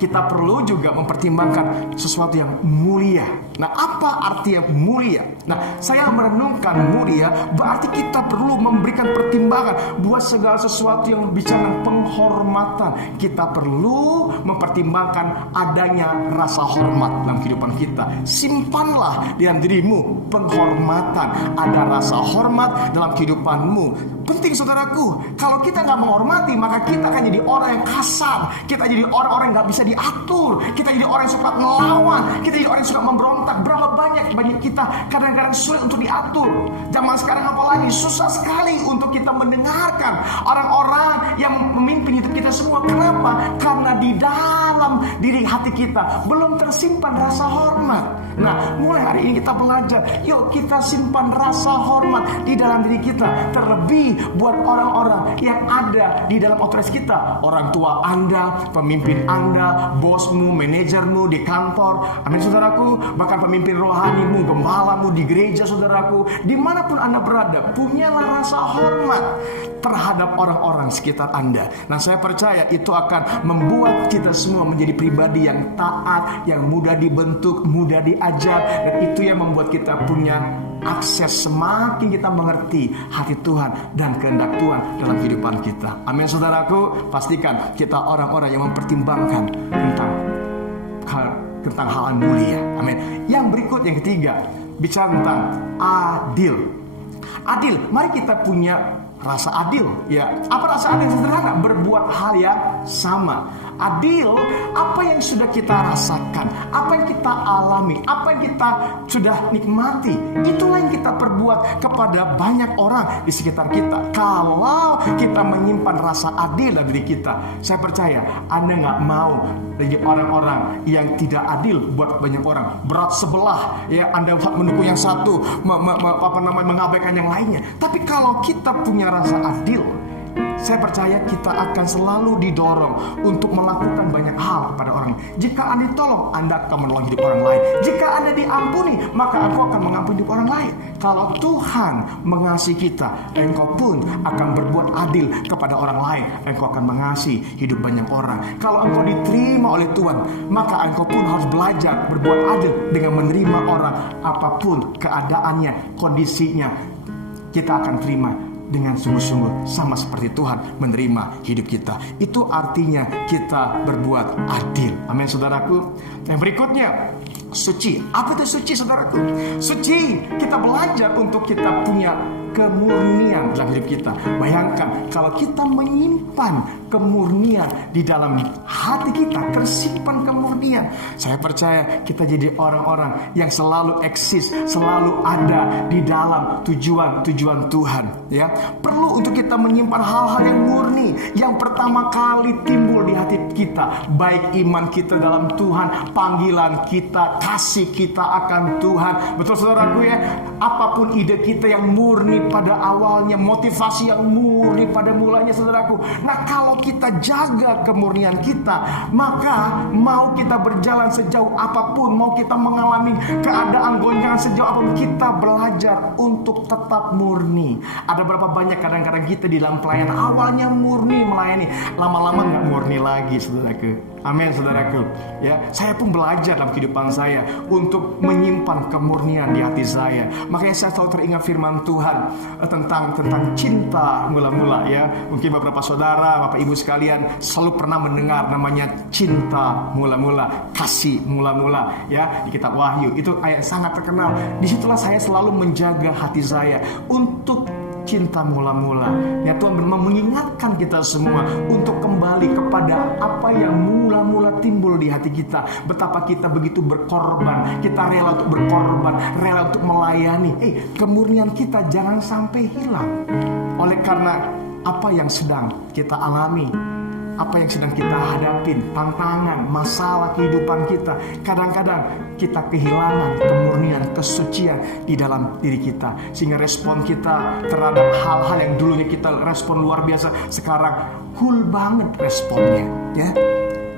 kita perlu juga mempertimbangkan sesuatu yang mulia. Nah, apa arti yang mulia? Nah, saya merenungkan mulia berarti kita perlu memberikan pertimbangan buat segala sesuatu yang bicara penghormatan. Kita perlu mempertimbangkan adanya rasa hormat dalam kehidupan kita. Simpanlah di dalam dirimu penghormatan. Ada rasa hormat dalam kehidupanmu. Penting saudaraku, kalau kita nggak menghormati, maka kita akan jadi orang yang kasar. Kita jadi orang-orang yang nggak bisa diatur. Kita jadi orang yang suka melawan. Kita jadi orang yang suka memberontak. Berapa banyak kita kadang-kadang sulit untuk diatur. Zaman sekarang apalagi susah sekali untuk kita mendengarkan orang-orang yang memimpin hidup kita semua. Kenapa? Karena di dalam diri hati kita belum tersimpan rasa hormat. Nah, mulai hari ini kita belajar. Yuk kita simpan rasa hormat di dalam diri kita. Terlebih buat orang-orang yang ada di dalam otoritas kita. Orang tua Anda, pemimpin Anda, bosmu, manajermu di kantor. Amin saudaraku. Bahkan pemimpin rohanimu, gembalamu di gereja saudaraku. Dimanapun Anda berada, punyalah rasa hormat terhadap orang-orang sekitar Anda. Nah, saya percaya itu akan membuat kita semua menjadi pribadi yang taat, yang mudah dibentuk, mudah diajar. Dan itu yang membuat kita punya akses, semakin kita mengerti hati Tuhan dan kehendak Tuhan dalam kehidupan kita. Amin saudaraku. Pastikan kita orang-orang yang mempertimbangkan tentang hal yang mulia. Amin. Yang berikut, yang ketiga, bicara tentang adil. Adil, mari kita punya rasa adil. Ya, apa rasa adil? Sederhana, berbuat hal yang sama. Adil, apa yang sudah kita rasakan, apa yang kita alami, apa yang kita sudah nikmati, itulah yang kita perbuat kepada banyak orang di sekitar kita. Kalau kita menyimpan rasa adil dalam diri kita, saya percaya Anda nggak mau jadi orang-orang yang tidak adil buat banyak orang. Berat sebelah, ya, Anda mendukung yang satu, mengabaikan yang lainnya. Tapi kalau kita punya rasa adil, saya percaya kita akan selalu didorong untuk melakukan banyak hal kepada orang. Jika Anda ditolong, Anda akan menolong hidup orang lain. Jika Anda diampuni, maka engkau akan mengampuni hidup orang lain. Kalau Tuhan mengasihi kita, engkau pun akan berbuat adil kepada orang lain. Engkau akan mengasihi hidup banyak orang. Kalau engkau diterima oleh Tuhan, maka engkau pun harus belajar berbuat adil dengan menerima orang apapun keadaannya, kondisinya. Kita akan terima dengan sungguh-sungguh, sama seperti Tuhan menerima hidup kita. Itu artinya kita berbuat adil. Amin saudaraku. Yang berikutnya, suci. Apa itu suci saudaraku? Suci, kita belajar untuk kita punya kemurnian dalam hidup kita. Bayangkan kalau kita menyimpan kemurnian di dalam hati kita, tersimpan kemurnian. Saya percaya kita jadi orang-orang yang selalu eksis, selalu ada di dalam tujuan-tujuan Tuhan. Ya, perlu untuk kita menyimpan hal-hal yang murni, yang pertama kali timbul di hati kita, baik iman kita dalam Tuhan, panggilan kita, kasih kita akan Tuhan. Betul saudaraku ya, apapun ide kita yang murni pada awalnya, motivasi yang murni pada mulanya saudaraku. Nah, kalau kita jaga kemurnian kita, maka mau kita berjalan sejauh apapun, mau kita mengalami keadaan goncangan sejauh apapun, kita belajar untuk tetap murni. Ada berapa banyak kadang-kadang kita di dalam pelayanan awalnya murni melayani, lama-lama nggak murni lagi saudaraku. Amin saudaraku. Ya, saya pun belajar dalam kehidupan saya untuk menyimpan kemurnian di hati saya. Makanya saya selalu teringat firman Tuhan tentang cinta mula-mula ya. Mungkin beberapa saudara, Bapak Ibu sekalian selalu pernah mendengar namanya cinta mula-mula, kasih mula-mula ya, di kitab Wahyu. Itu ayat sangat terkenal. Disitulah saya selalu menjaga hati saya untuk cinta mula-mula. Ya Tuhan mengingatkan kita semua untuk kembali kepada apa yang mula-mula timbul di hati kita. Betapa kita begitu berkorban, kita rela untuk berkorban, rela untuk melayani. Kemurnian kita jangan sampai hilang. Oleh karena apa yang sedang kita alami, apa yang sedang kita hadapin, tantangan, masalah kehidupan kita, kadang-kadang kita kehilangan kemurnian, kesucian di dalam diri kita. Sehingga respon kita terhadap hal-hal yang dulunya kita respon luar biasa, sekarang cool banget responnya, ya.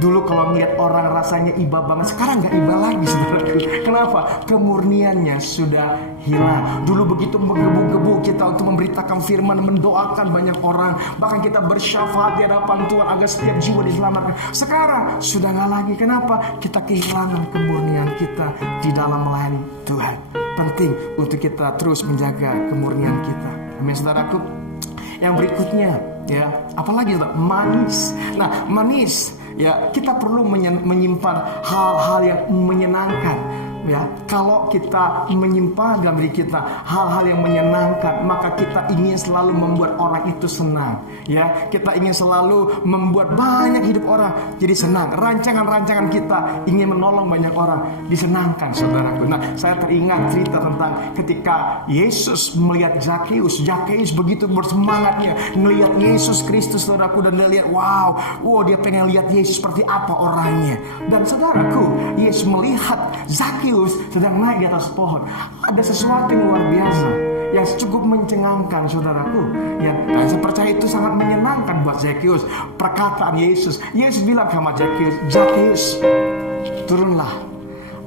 Dulu kalau melihat orang rasanya iba banget, sekarang gak iba lagi, saudaraku. Kenapa? Kemurniannya sudah hilang. Dulu begitu menggebu-gebu kita untuk memberitakan firman, mendoakan banyak orang, bahkan kita bersyafaat di hadapan Tuhan agar setiap jiwa diselamatkan. Sekarang sudah gak lagi. Kenapa? Kita kehilangan kemurnian kita di dalam melayani Tuhan. Penting untuk kita terus menjaga kemurnian kita. Amin, saudaraku. Yang berikutnya, ya, apalagi manis. Nah, manis, ya, kita perlu menyimpan hal-hal yang menyenangkan. Ya, kalau kita menyimpan dalam diri kita hal-hal yang menyenangkan, maka kita ingin selalu membuat orang itu senang. Ya, kita ingin selalu membuat banyak hidup orang jadi senang. Rancangan-rancangan kita ingin menolong banyak orang disenangkan, saudaraku. Nah, saya teringat cerita tentang ketika Yesus melihat Zakheus. Zakheus begitu bersemangatnya melihat Yesus Kristus, saudaraku, dan dia lihat, wow, dia pengen lihat Yesus seperti apa orangnya. Dan saudaraku, Yesus melihat Zakheus sedang naik di atas pohon. Ada sesuatu yang luar biasa yang cukup mencengangkan, saudaraku. Ya, dan saya percaya itu sangat menyenangkan buat Zakheus. Perkataan Yesus. Yesus bilang sama Zakheus, Zakheus, turunlah.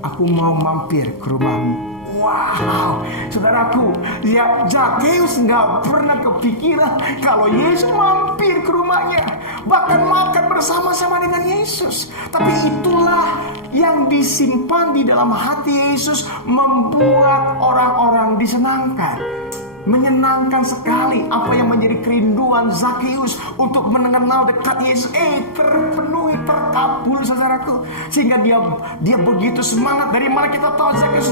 Aku mau mampir ke rumahmu. Wow, saudaraku, ya, Zakheus nggak pernah kepikiran kalau Yesus mampir ke rumahnya, bahkan makan bersama-sama dengan Yesus. Tapi itulah yang disimpan di dalam hati Yesus, membuat orang-orang disenangkan. Menyenangkan sekali apa yang menjadi kerinduan Zakheus untuk mengenal dekat Yesus. Terpenuhi, terkabul, saudaraku. Sehingga dia begitu semangat. Dari mana kita tahu Zakheus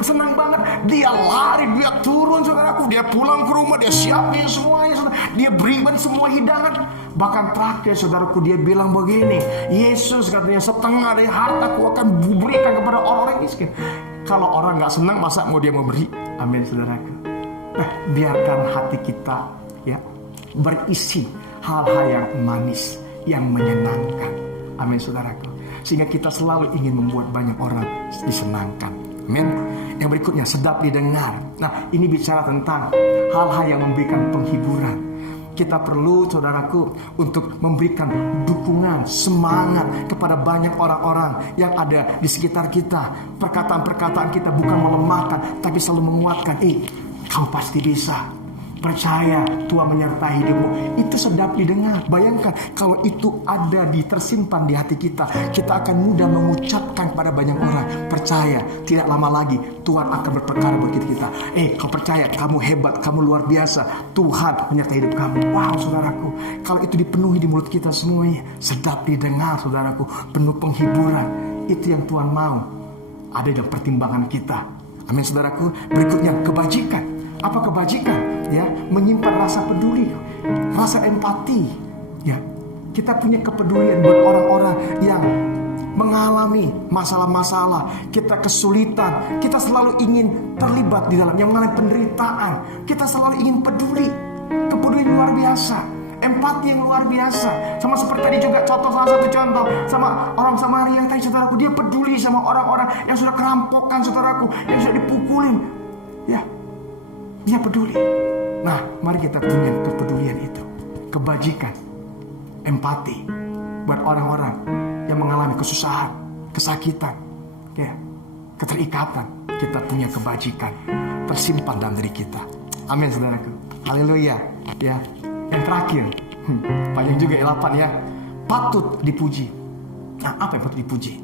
senang banget? Dia lari, dia turun, saudaraku. Dia pulang ke rumah, dia siapin semuanya, saudara. Dia berikan semua hidangan. Bahkan terakhir, saudaraku, dia bilang begini, Yesus katanya, setengah dari hartaku akan berikan kepada orang-orang miskin. Kalau orang gak senang, masa mau dia memberi? Amin, saudaraku. Nah, biarkan hati kita, ya, berisi hal-hal yang manis, yang menyenangkan. Amin, saudaraku. Sehingga kita selalu ingin membuat banyak orang disenangkan. Amin. Yang berikutnya, sedap didengar. Nah, ini bicara tentang hal-hal yang memberikan penghiburan. Kita perlu, saudaraku, untuk memberikan dukungan, semangat kepada banyak orang-orang yang ada di sekitar kita. Perkataan-perkataan kita bukan melemahkan, tapi selalu menguatkan. Kau pasti bisa. Percaya, Tuhan menyertai hidupmu. Itu sedap didengar. Bayangkan kalau itu ada tersimpan di hati kita, kita akan mudah mengucapkan kepada banyak orang. Percaya, tidak lama lagi Tuhan akan berperkara buat kita. Kau percaya, kamu hebat, kamu luar biasa. Tuhan menyertai hidup kamu. Wow, saudaraku, kalau itu dipenuhi di mulut kita semuanya, sedap didengar, saudaraku, penuh penghiburan. Itu yang Tuhan mau ada dalam pertimbangan kita. Amin, saudaraku. Berikutnya, kebajikan. Apa kebajikan? Ya, menyimpan rasa peduli, rasa empati. Ya, kita punya kepedulian buat orang-orang yang mengalami masalah-masalah, kita kesulitan, kita selalu ingin terlibat di dalam yang mengalami penderitaan. Kita selalu ingin peduli, kepedulian luar biasa, empati yang luar biasa. Sama seperti tadi juga salah satu contoh sama orang Samaria yang tadi, saudaraku, dia peduli sama orang-orang yang sudah kerampokan, saudaraku, yang sudah dipukulin. Ya, dia peduli. Nah, mari kita punya kepedulian itu, kebajikan, empati buat orang-orang yang mengalami kesusahan, kesakitan, ya, keterikatan. Kita punya kebajikan tersimpan dalam diri kita. Amin, saudaraku. Haleluya. Ya, yang terakhir, panjang juga 8 ya. Patut dipuji. Nah, apa yang patut dipuji?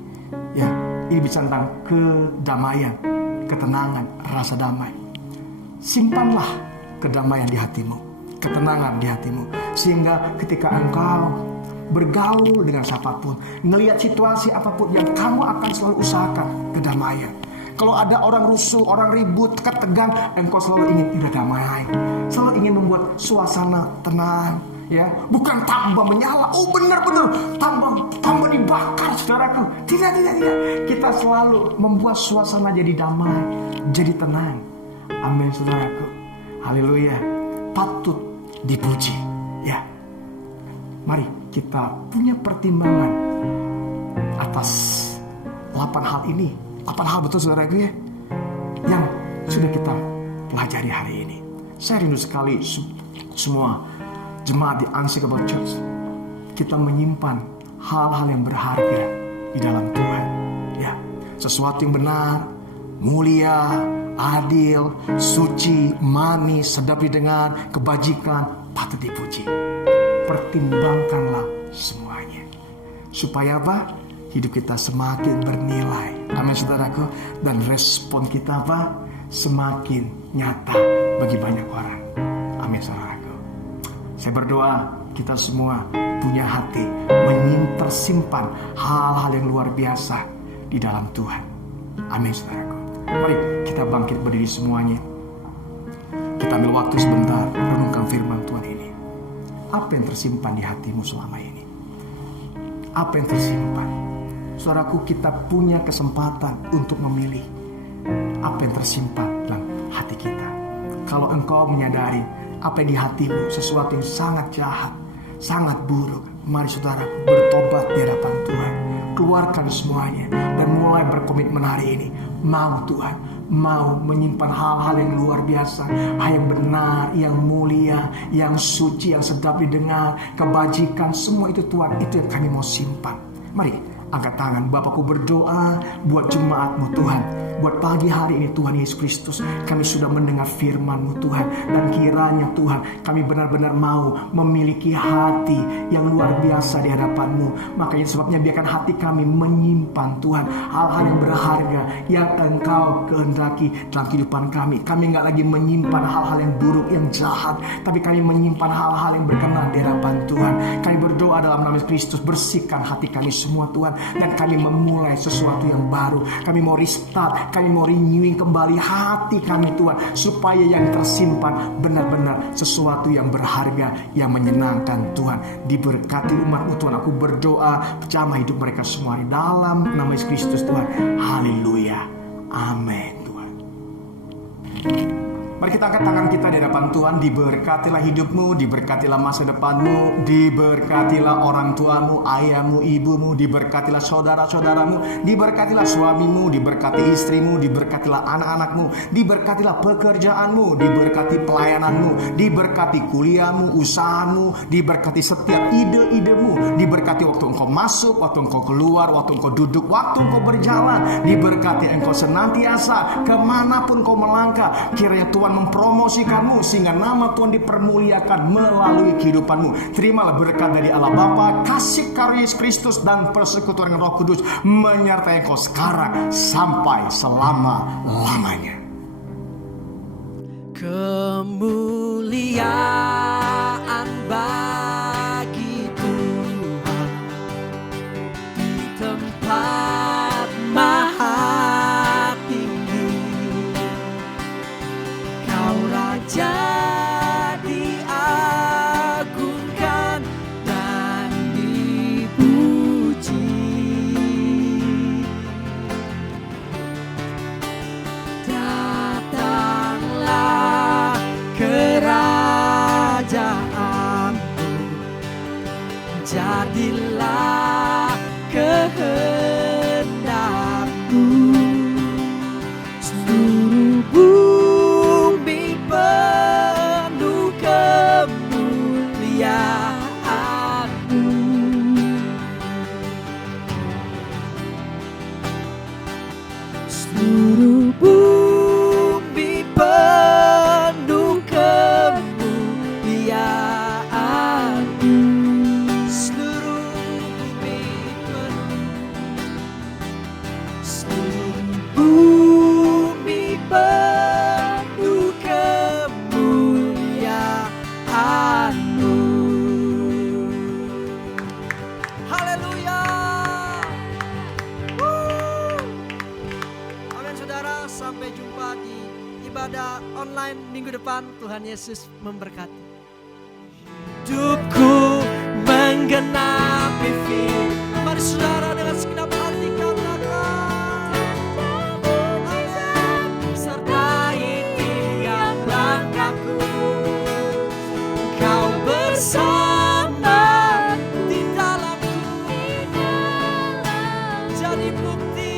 Ya, ini bicara tentang kedamaian, ketenangan, rasa damai. Simpanlah kedamaian di hatimu, ketenangan di hatimu, sehingga ketika engkau bergaul dengan siapapun, melihat situasi apapun, yang kamu akan selalu usahakan kedamaian. Kalau ada orang rusuh, orang ribut, ketegang, Engkau selalu ingin tidak damai, selalu ingin membuat suasana tenang, ya, bukan tambah menyala. Oh benar-benar tambah dibakar, saudaraku. Tidak. Kita selalu membuat suasana jadi damai, jadi tenang. Amin, saudaraku. Haleluya. Patut dipuji, ya. Mari kita punya pertimbangan atas 8 hal ini. 8 hal betul, saudaraku, ya, yang sudah kita pelajari hari ini. Saya rindu sekali semua jemaat di Unshakable Church, kita menyimpan hal-hal yang berharga di dalam Tuhan, ya. Sesuatu yang benar, mulia, adil, suci, manis, sedap didengar, kebajikan, patut dipuji. Pertimbangkanlah semuanya. Supaya apa? Hidup kita semakin bernilai. Amin, saudaraku. Dan respon kita apa? Semakin nyata bagi banyak orang. Amin, saudaraku. Saya berdoa kita semua punya hati tersimpan hal-hal yang luar biasa di dalam Tuhan. Amin, saudaraku. Mari kita bangkit berdiri semuanya. Kita ambil waktu sebentar renungkan firman Tuhan ini. Apa yang tersimpan di hatimu selama ini? Apa yang tersimpan? Saudaraku, kita punya kesempatan untuk memilih apa yang tersimpan dalam hati kita. Kalau engkau menyadari apa yang di hatimu sesuatu yang sangat jahat, sangat buruk, mari saudaraku bertobat di hadapan Tuhan. Keluarkan semuanya dan mulai berkomitmen hari ini. Mau Tuhan, mau menyimpan hal-hal yang luar biasa, hal yang benar, yang mulia, yang suci, yang sedap didengar, kebajikan, semua itu Tuhan, itu yang kami mau simpan. Mari angkat tangan. Bapakku berdoa buat jemaat-Mu Tuhan. Buat pagi hari ini Tuhan Yesus Kristus, kami sudah mendengar firman-Mu Tuhan. Dan kiranya Tuhan, kami benar-benar mau memiliki hati yang luar biasa di hadapan-Mu. Makanya sebabnya biarkan hati kami menyimpan Tuhan hal-hal yang berharga yang Engkau kehendaki dalam kehidupan kami. Kami gak lagi menyimpan hal-hal yang buruk, yang jahat, tapi kami menyimpan hal-hal yang berkenan di hadapan Tuhan. Kami berdoa dalam nama Kristus, bersihkan hati kami semua Tuhan. Dan kami memulai sesuatu yang baru. Kami mau restart, kami mau renewing kembali hati kami Tuhan, supaya yang tersimpan benar-benar sesuatu yang berharga, yang menyenangkan Tuhan. Diberkati umat-Mu Tuhan. Aku berdoa jamah hidup mereka semua di dalam nama Yesus Kristus Tuhan. Haleluya. Amin Tuhan. Mari kita angkat tangan kita di hadapan Tuhan. Diberkatilah hidupmu, diberkatilah masa depanmu, diberkatilah orang tuamu, ayahmu, ibumu, diberkatilah saudara-saudaramu, diberkatilah suamimu, diberkati istrimu, diberkatilah anak-anakmu, diberkatilah pekerjaanmu, diberkati pelayananmu, diberkati kuliahmu, usahamu, diberkati setiap ide-idemu, diberkati waktu engkau masuk, waktu engkau keluar, waktu engkau duduk, waktu engkau berjalan, diberkati engkau senantiasa kemanapun kau melangkah. Kiranya Tuhan mempromosikanmu sehingga nama Tuhan dipermuliakan melalui kehidupanmu. Terimalah berkat dari Allah Bapa, kasih karunia Yesus Kristus dan persekutuan Roh Kudus menyertai engkau sekarang sampai selama-lamanya. Kemuliaan bagi Tuhan di tempat maha tinggi. Kau Raja diagungkan dan dipuji. Datanglah kerajaanmu, jadilah kehendakmu. Seluruh bumi penuh kemuliaan-Mu. Seluruh bumi penuh kemuliaan-Mu. Seluruh bumi penuh minggu depan. Tuhan Yesus memberkati. Hidupku menggenapi firman. Mari saudara dengan segenap hati katakan. Sertai tiap langkahku. Kau bersama di dalamku. Jadi bukti